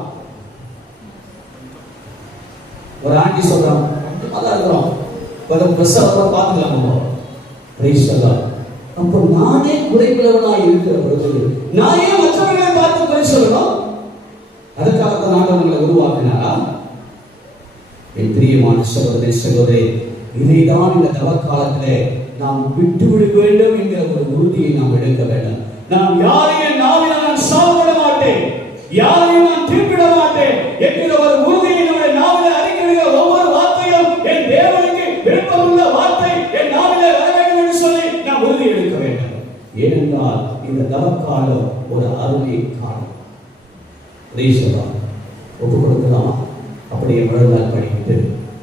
ஒரு ஆண்டி சொல்றாங்க, அதான் இருக்கிறோம், கொஞ்சம் பிரசவமா பார்த்துக்கலாம். Price the Lord. அப்போ நானே குறைவுள்ளவனா இருக்கிற பொழுது நான் ஏன் மற்றவர்களை பார்த்து குறை சொல்லணும்? அதுக்காகத்தான் ஆண்டவர்களை உருவாக்கினாரா? என் பிரியமான சகோதரே சகோதரி, இதைதான் இந்த தவ காலத்திலே நாம் விட்டுவிட வேண்டும் என்கிற ஒரு உறுதியை நாம் எடுக்க வேண்டும். நான் யாரையும் நாவினால் நான் சாப்பிட மாட்டேன், யாரையும் நான் தீர்ப்பிட மாட்டேன் என்கிற ஒரு உறுதியை நம்முடைய நாவிலே அறிக்கையிடுகிற ஒவ்வொரு வார்த்தையும் என் தேவனுக்கு விருப்பமுள்ள வார்த்தை என் நாவிலே வர வேண்டும் என்று சொல்லி நாம் உறுதி எடுக்க வேண்டும். ஏனென்றால் இந்த தவ காலம் ஒரு அருளை காலம். ஒப்புக் கொடுக்கலாமா? அப்படியே முழங்கால் படித்து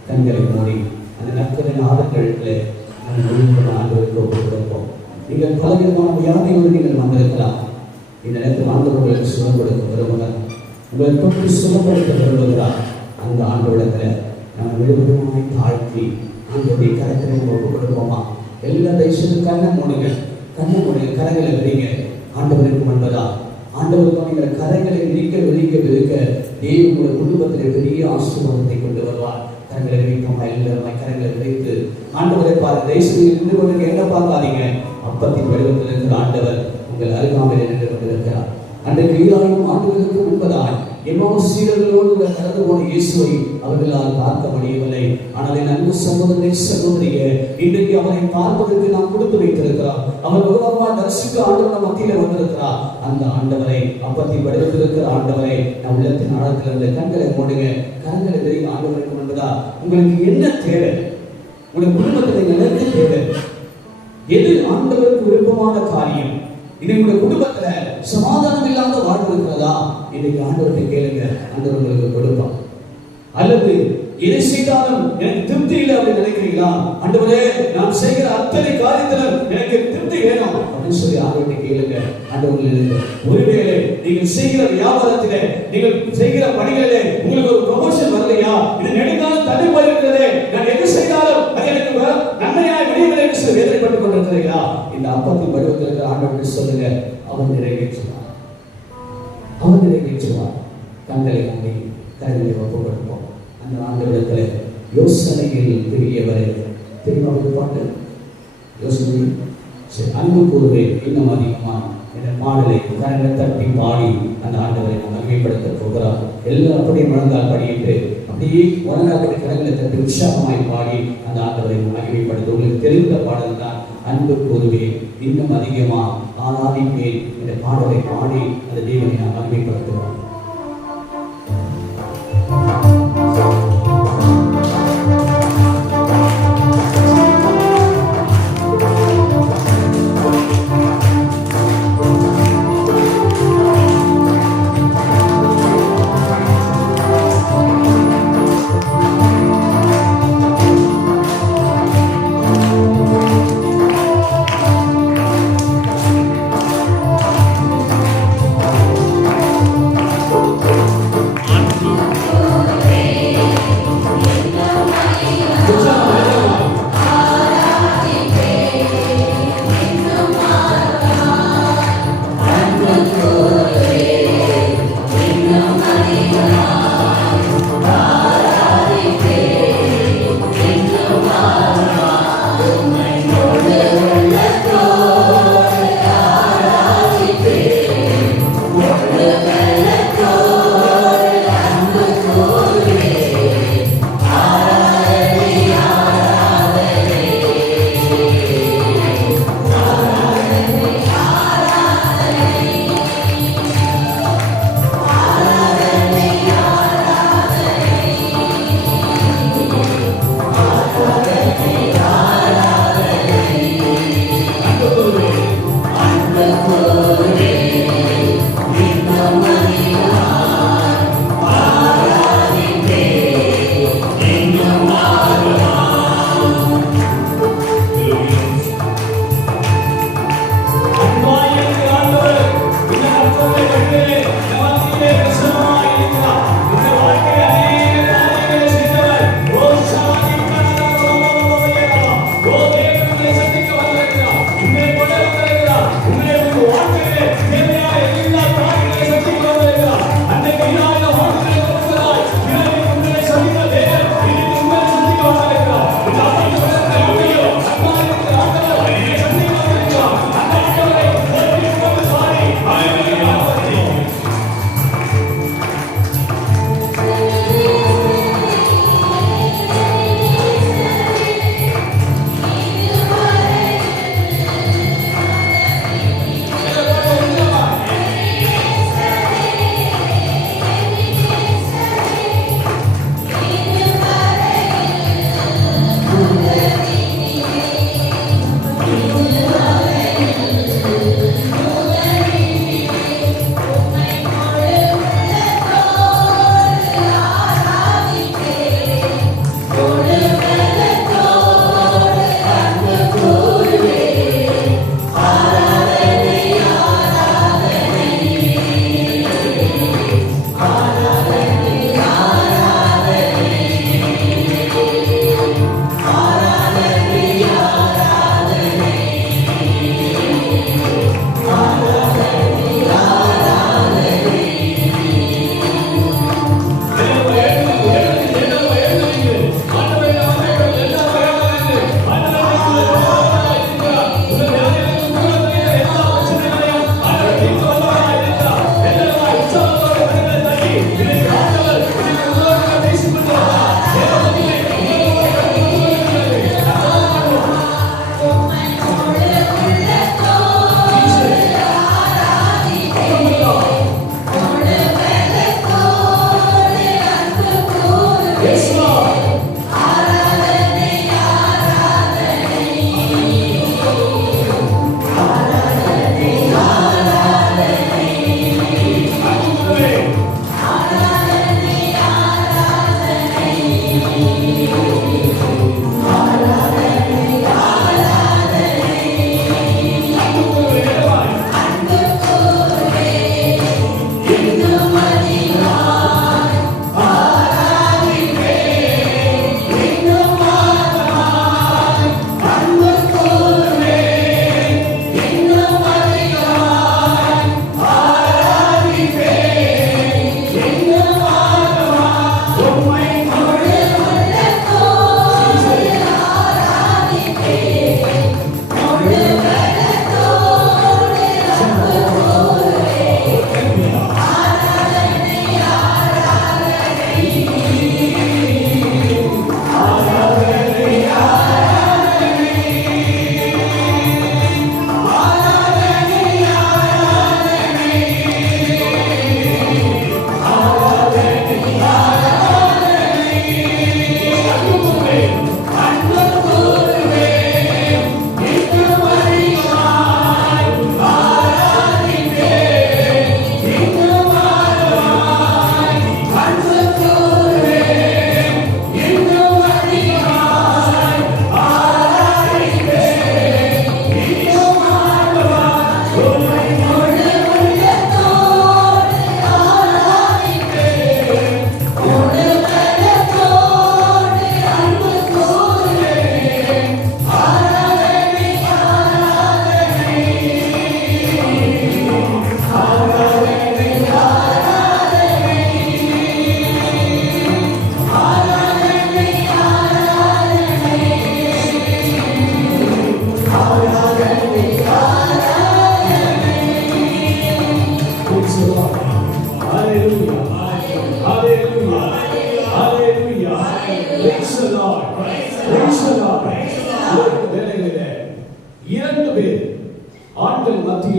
கண்களை மூடி அந்த நற்கரின் ஆதரவுகளில் ஆண்டவருக்கு ஒப்புக் கொடுப்போம். நீங்கள் பலவிதமான வியாதியோடு நீங்கள் வந்திருக்கலாம். இந்த நேரத்தில் ஆண்டவர்களுக்கு சுகம் கொடுக்க விரும்புகிறார், உங்களை தொட்டு சுகப்படுத்த விரும்புகிறார். அந்த ஆண்டவரிடத்தில் நம்ம விரும்புமாய் தாழ்த்தி ஆண்டவருடைய கரத்திலே ஒப்புக் கொடுப்போமா? எல்லா தயவுசெய்து கண்ணை மூடுங்க, கரங்களை விரிங்க. ஆண்டவருக்கு முன்பதா ஆண்டவருக்கு நீங்கள் கரங்களை விரிக்க தேவனுடைய குடும்பத்திலே பெரிய ஆசீர்வாதத்தை கொண்டு வருவார். கரங்களை விரிப்போமா? எல்லாருமே கரங்களை விரித்து ஆண்டவரை பார்த்து தயவுசெய்து நின்று கொண்டு என்ன பார்க்காதீங்க. அப்பத்தின் வடிவத்தில் இருக்கிற ஆண்டவர் உங்கள் அருகாமையில் நின்று கொண்டிருக்கிறார். அன்றைக்கு 2000 ஆண்டுகளுக்கு முன்பதாய் எவ்வளவு சீடர்களோடு கடந்து போன இயேசுவை அவர்களால் பார்க்க முடியவில்லை. ஆனால் என் அன்பு சகோதரனை சகோதரியே, இன்றைக்கு அவரை பார்ப்பதற்கு நாம் கொடுத்து வைத்திருக்கிறார். அவர் உருவமாக தரிசிக்க ஆண்டவர் மத்தியில் வந்திருக்கிறார். அந்த ஆண்டவரை, அப்பத்தின் வடிவத்தில் இருக்கிற ஆண்டவரை நம் உள்ளத்தின் ஆழத்தில் இருந்த கண்களை மூடுங்க, கரங்களை விரிங்க. ஆண்டவருக்கு முன்பதா உங்களுக்கு என்ன தேவை? உங்களுடைய குடும்பத்தில் என்ன தேவை? எது ஆண்டவருக்கு விருப்பமான காரியம்? உங்களுடைய குடும்பத்துல சமாதானம் இல்லாத வாழ்வு இருக்கிறதா? இன்னைக்கு ஆண்டவர்கிட்ட கேளுங்க, ஆண்டவர் உங்களுக்கு கொடுப்பார். அல்லது எதை செய்தாலும் எனக்கு திருப்தி இல்லை அப்படின்னு நினைக்கிறீங்களா? ஆண்டவரே, நான் செய்கிற அத்தனை காரியத்திலும் எனக்கு திருப்தி வேணும் அப்படின்னு சொல்லி ஆண்டவர்கிட்ட கேளுங்க. ஆண்டவர்கள் ஒருவேளை நீங்கள் செய்கிற வியாபாரத்திலே, நீங்கள் செய்கிற பணிகளிலே உங்களுக்கு ஒரு ப்ரமோஷன் வரலையா? இது நெடுங்காலம் தள்ளி போயிருக்கிறதே, நான் எது செய்தாலும் அது எனக்கு நன்மையா வேதனைப்பட்டுக் கொண்டிருக்கிறீர்களா? இந்த அப்பத்தின் வடிவத்தில் இருக்கிற ஆண்டவருக்கு சொல்லுங்க, அவர் நிறைவேற்றுவார், அவர் நிறைவேற்றுவார். கண்களை மூடி கருவியை ஒப்புக் கொடுப்போம். அந்த ஆண்டவரிடத்தில் யோசனையில் பெரியவரை திரும்ப பாட்டு யோசனை அன்பு கூறுவேன் இன்னும் அதிகமா என்ற பாடலை கரங்களை தட்டி பாடி அந்த ஆண்டவரை நாம் மகிமைப்படுத்த போகிறோம். எல்லாம் அப்படியே முழங்கால் படியிட்டு அப்படியே முழங்கால் படி கரங்களை தட்டி உற்சாகமாய் பாடி அந்த ஆண்டவரை மகிமைப்படுத்த உங்களுக்கு தெரிந்த பாடல் தான் அன்பு கூறுவேன் இன்னும் அதிகமா ஆராதிப்பேன் என்ற பாடலை பாடி அந்த தேவனை நாம் மகிமைப்படுத்துவோம்.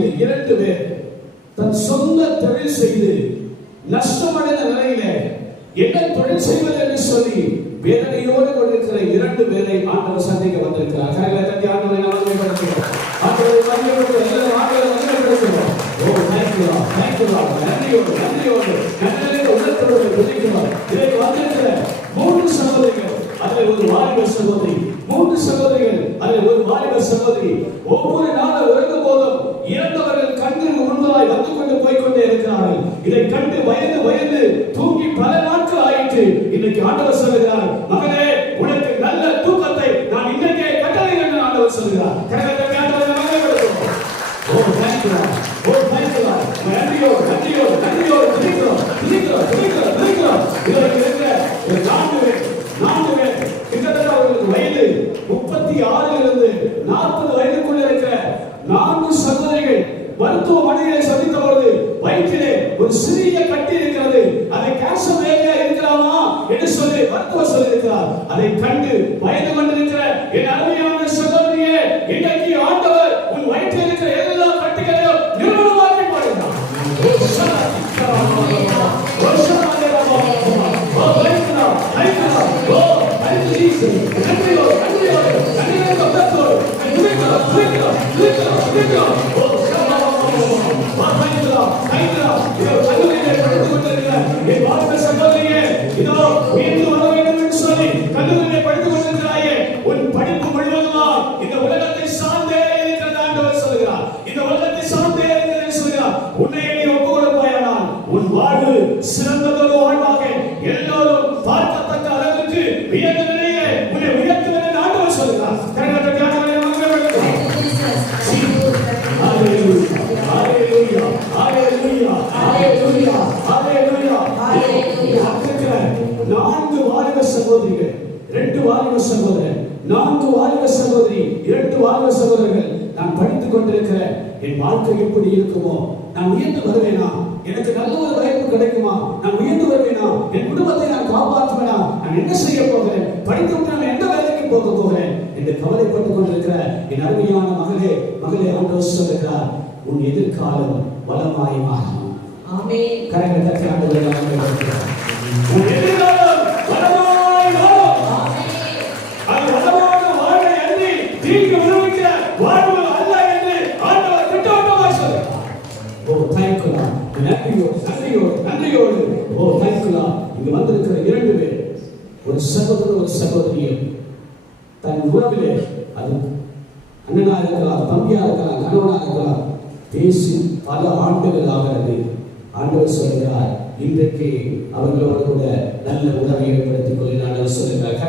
மத்தியில் 2 பேர் தன் சொந்த தொழில் செய்து நஷ்டமடைந்த நிலையில என்ன தொழில் செய்வது என்று சொல்லி வேதனையோடு கொண்டிருக்கிற 2 பேரை ஆண்டவர் சந்திக்க வந்திருக்கிறார். கரங்களை தட்டி ஆண்டவரை மகிமைப்படுத்துகிறோம். ஆண்டவரை மகிமைப்படுத்துகிறோம். ஆண்டவரை மகிமைப்படுத்துகிறோம். ஓ thank you Lord, thank you Lord. நன்றியோடு நன்றியோடு உள்ளத்தோடு துதிக்கிறோம். இதை வந்திருக்கிற 3 சகோதரிகள், அதில் ஒரு வாலிப சகோதரி, 3 சகோதரிகள், அதில் ஒரு வாலிப சகோதரி. ஒவ்வொரு நாளும் ஒழுங்கும் போதும் இறந்தவர்கள் கண்ணுக்கு முன்பதாய் வந்து கொண்டு போய்கொண்டே இருக்கிறார்கள். இதை கண்டு வயது தூங்கி பல நாட்கள் ஆயிற்று. இன்னைக்கு ஆண்டவர் சொல்கிறார், மகனே உனக்கு நல்ல தூக்கத்தை நான் இன்றைக்கே கட்டளையிடுகிறேன் என்று ஆண்டவர் சொல்கிறார். கரங்களை ஆண்டவரை மகிமைப்படுத்துவோம். ஓ thank you Lord, O thank you Lord. நன்றியோடு துதிக்கிறோம். இதற்கு இருக்கிற ஒரு 4 பேர் கிட்டத்தட்ட அவர்களுக்கு வயது 36 40 வயதுக்குள்ள இருக்கிற 4 சகோதரிகள் மருத்துவமனையிலே சந்தித்த பொழுது வயிற்றிலே ஒரு சிறிய கட்டி இருக்கிறது. அதை கேன்சர் வேலையா இருக்கலாமா என்று சொல்லி மருத்துவர் சொல்லியிருக்கிறார். அதை கண்டு வயது கொண்டிருக்கிற என் அருமையான சகோதரியே, இன்றைக்கு ஆண்டவர் உன் வயிற்றில் இருக்கிற எல்லா கட்டிகளையும் நிர்மூலமாக்கி போடுகிறார். உன் படிப்பு முழுவதுமா இந்த உலகத்தை சார்ந்தே இருக்கிறது ஆண்டவர் சொல்கிறார். இந்த உலகத்தை சார்ந்தே இருக்கிறது சொல்கிறார். உன்னை நீ ஒப்புக் கொடுப்பாயானால் உன் வாழ்வு சிறந்ததொரு வாழ்வாக எல்லோரும் பார்க்கத்தக்க அளவுக்கு உயர்ந்த நிலையிலே உன்னை உயர்த்துவேன் என்று ஆண்டவர் சொல்கிறார். கரங்களை தட்டி ஆண்டவரை மகிமைப்படுத்துவோம். ஹalleluya ஹalleluya ஹalleluya ஹalleluya ஹalleluya. 4 வாலிப சகோதரிகள், 2 வாலிப சகோதரர், 4 வாலிப சகோதரி, 2 வாலிப சகோதரர்கள். நான் படித்துக் கொண்டிருக்கிற என் வாழ்க்கை எப்படி இருக்குமோ, நான் உயர்ந்து வருவேனா, எனக்கு நல்ல ஒரு வாய்ப்பு கிடைக்குமா, நான் உயர்ந்து வருவேனா, என் குடும்பத்தை நான் காப்பாற்றுவேனா, நான் என்ன செய்ய போகிறேன், படித்துவிட்டு நான் எந்த வேலைக்கு போக போகிறேன் என்று கவலைப்பட்டுக் கொண்டிருக்கிற என் அருமையான மகளே ஆண்டவர் சொல்கிறார், உன் எதிர்காலம் வளமாய் மாறும். ஆமென். கரங்களை தட்டி ஆண்டவரை மகிமைப்படுத்துவோம். உன் எதிர்காலம் வளமாய் மாறும். ஆமென். அது வளமான வாழ்வை அன்றி தீங்கு விளைவிக்கிற வாழ்வு அல்ல என்று ஆண்டவர் திட்டவட்டமாய் சொல்கிறார். ஓ thank you Lord. நன்றியோடு ஓ thank you Lord. இங்கு வந்திருக்கிற 2 பேர், ஒரு சகோதரர் ஒரு சகோதரியும் தன் உறவிலே, அது அண்ணனா இருக்கலாம், தம்பியா இருக்கலாம், கணவனா இருக்கலாம், பேசி பல ஆண்டுகள் ஆகிறது. ஆண்டவர் சொல்கிறார், இன்றைக்கு அவர்களோடு கூட நல்ல உறவை ஏற்படுத்திக் கொள்ள ஆண்டவர் சொல்கிறார்.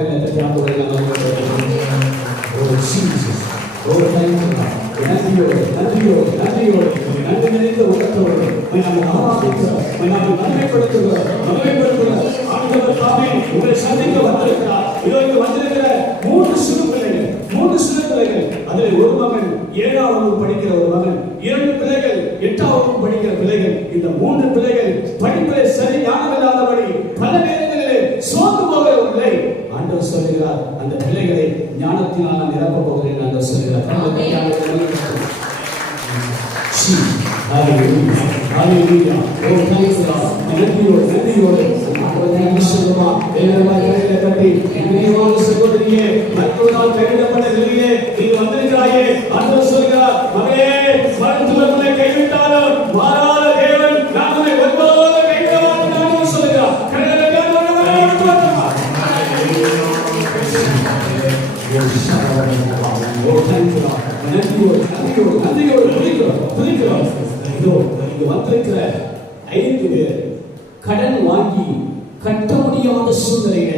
நன்றியோடு நன்றி நிறைந்த உள்ளத்தோடு ஆண்டவர் தாமே உங்களை சந்திக்க வந்திருக்கிறார். இதற்கு வந்திருக்கிற 3 சிறு பிள்ளைகள், அதில் ஒரு மகன் 7ஆம் வகுப்பு படிக்கிற ஒரு மகன், 2 பிள்ளைகள் 8ஆம் வகுப்பு படிக்கிற பிள்ளைகள். இந்த 3 பிள்ளைகள் படிப்பிலே சரி ஞானமில்லாதபடி பல நேரங்களிலே சோர்ந்து போகிற ஒரு நிலை. ஆண்டவர் சொல்கிறார், அந்த பிள்ளைகளை ஞானத்தினால் நான் நிரப்ப போகிறேன் ஆண்டவர் சொல்கிறார். ஹalleluya ஓ thank you Lord. நன்றியோடு ஆண்டவரே சொல்லுமா வேறமாய் கையில கட்டி இனியோடு சகோதரியே மற்றொருநாள் கைவிடப்பட்ட நிலையிலே நீ வந்திருக்கிறாயே. ஆண்டவர் சொல்கிறார், மகளே மருத்துவர் உன்னை கைவிட்டாலும் மாறாத தேவன் நான் உன்னை ஒருபோதும் கைவிட மாட்டேன் ஆண்டவர் சொல்கிறார். கரங்களை தட்டி ஓ thank you Lord. நன்றியோடு துதிக்கிறோம். இதோ இங்கு வந்திருக்கிற 5 பேர் கடன் வாங்கி கட்ட முடியாத சூழ்நிலையில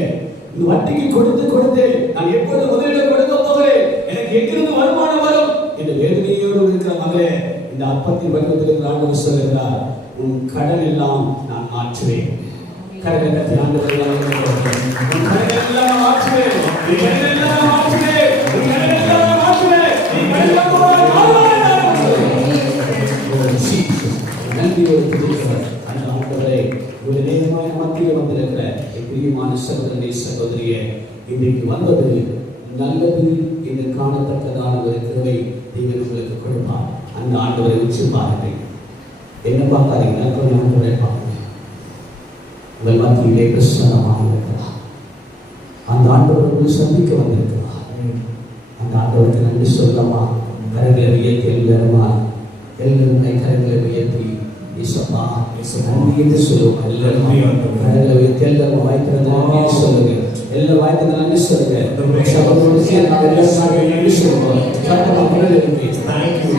இந்த வட்டிக்கு கொடுத்து நான் எப்பொழுது முதலிடம் கொடுக்க போகிறேன், எனக்கு எங்கிருந்து வருமானம் வரும் என்று வேதனையோடு இருக்கிற மகளே, இந்த அப்பத்தின் வடிவத்தில் ஆண்டவர் சொல்கிறார், உன் கடன் எல்லாம் நான் ஆற்றுவேன். கரங்களை தட்டி ஆண்டவரை உன் கடன் எல்லாம் ஆற்றுவேன். நீ கடன் எல்லாம் ஆற்றுவேன். நீ கடன் எல்லாம் ஆற்றுவேன். நீ கடன் நன்றியோடு துதிக்கிறோம். அந்த ஆண்டவரை ஒரு நேரமான மத்தியில் வந்திருக்கிற பிரியமான சகோதரனே சகோதரியே, இன்றைக்கு வந்தது நல்லது என்று காணத்தக்கதான ஒரு கிருபை நீங்கள் உங்களுக்கு கொடுப்பார். அந்த ஆண்டவரை உச்சி பாருங்கள். என்ன பார்க்காதீங்கன்னா கொஞ்சம் ஆண்டவரை பாருங்க. உங்கள் மத்தியிலே பிரசன்னமாக இருக்கலாம். அந்த ஆண்டவரை சந்திக்க வந்திருக்கலாம். அந்த ஆண்டவருக்கு நன்றி சொல்லமா? கரங்களை உயர்த்தி எல்லாருமா எல்லாருமே கரங்களை உயர்த்தி இசப்பா நன்றி என்று சொல்லுவோம். எல்லாரும் கரங்களை உயர்த்தி எல்லாரும் வாய்ப்பு சொல்லுங்க. எல்லா வாய்ப்பு நன்றி சொல்லுங்க. சபையோடு சேர்ந்து நாம் எல்லாரும் நன்றி சொல்லுவோம். சத்தமாக குரல் எழுப்பி Thank you.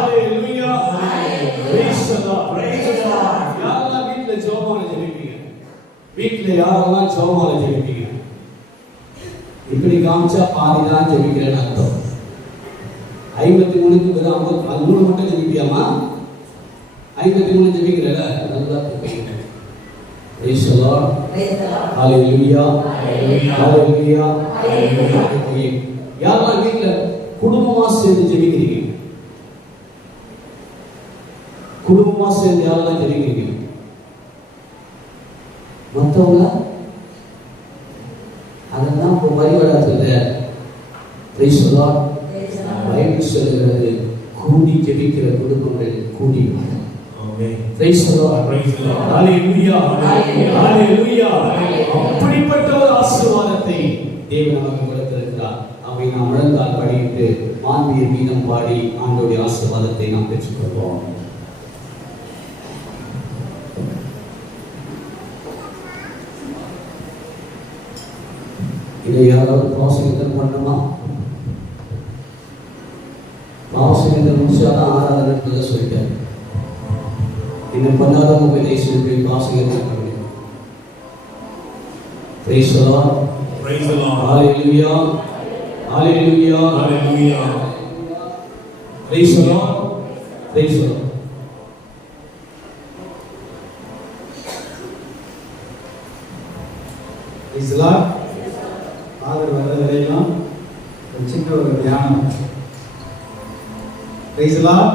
Hallelujah praise the Lord Praise the Lord. யாரெல்லாம் வீட்ல ஜெபமால ஜெபிப்பீங்க வீட்ல யாரெல்லாம் ஜெபமால ஜெபிப்பீங்க இப்படி காமிச்சா பாதி தான் ஜெபிக்கிறேன்னு அர்த்தம் 53க்கு பதிலா 53 மட்டும் ஜெபிப்பியாமா 53 ஜெபிக்கிறல நல்லா ஜெபிக்கிறேன் praise the Lord hallelujah hallelujah hallelujah யாரெல்லாம் வீட்ல குடும்பமா சேர்ந்து ஜெபிக்கிறீங்க குடும்பமா சேர்ந்து யாரெல்லாம் ஜெபிக்கிறீங்க மத்தவங்க அதெல்லாம் இப்போ பரிவர்த்தனை praise the Lord பைபிள் சொல்கிறது கூடி ஜெபிக்கிற குடும்பங்கள் கூடி வரும் Amen. praise the Lord Praise the Lord. hallelujah Hallelujah. hallelujah Hallelujah. அப்படிப்பட்ட ஒரு ஆசீர்வாதத்தை தேவன் நமக்கு கொடுத்திருக்கிறார். அவை நாம் முழங்கால் படியிட்டு மாண்பிய கீதம் பாடி ஆண்டவருடைய ஆசீர்வாதத்தை நாம் பெற்றுக்கொள்வோம். இதை யாராவது பாவசங்கத்தில் பண்ணணுமா? பாவசங்கத்தில் முடிச்சாதான் ஆராதனை சொல்லிட்டாரு. இன்னும் பண்ணாதவங்க போய் தேசிய பாவசங்கத்தில் பண்ணணும். Praise the Lord. Praise the Lord. Hallelujah. Hallelujah. Hallelujah. Praise the Lord. Praise the Lord. Praise the Lord. ஆதர் வர்றதுலாம் ஒரு சின்ன ஒரு தியானம். Praise the Lord.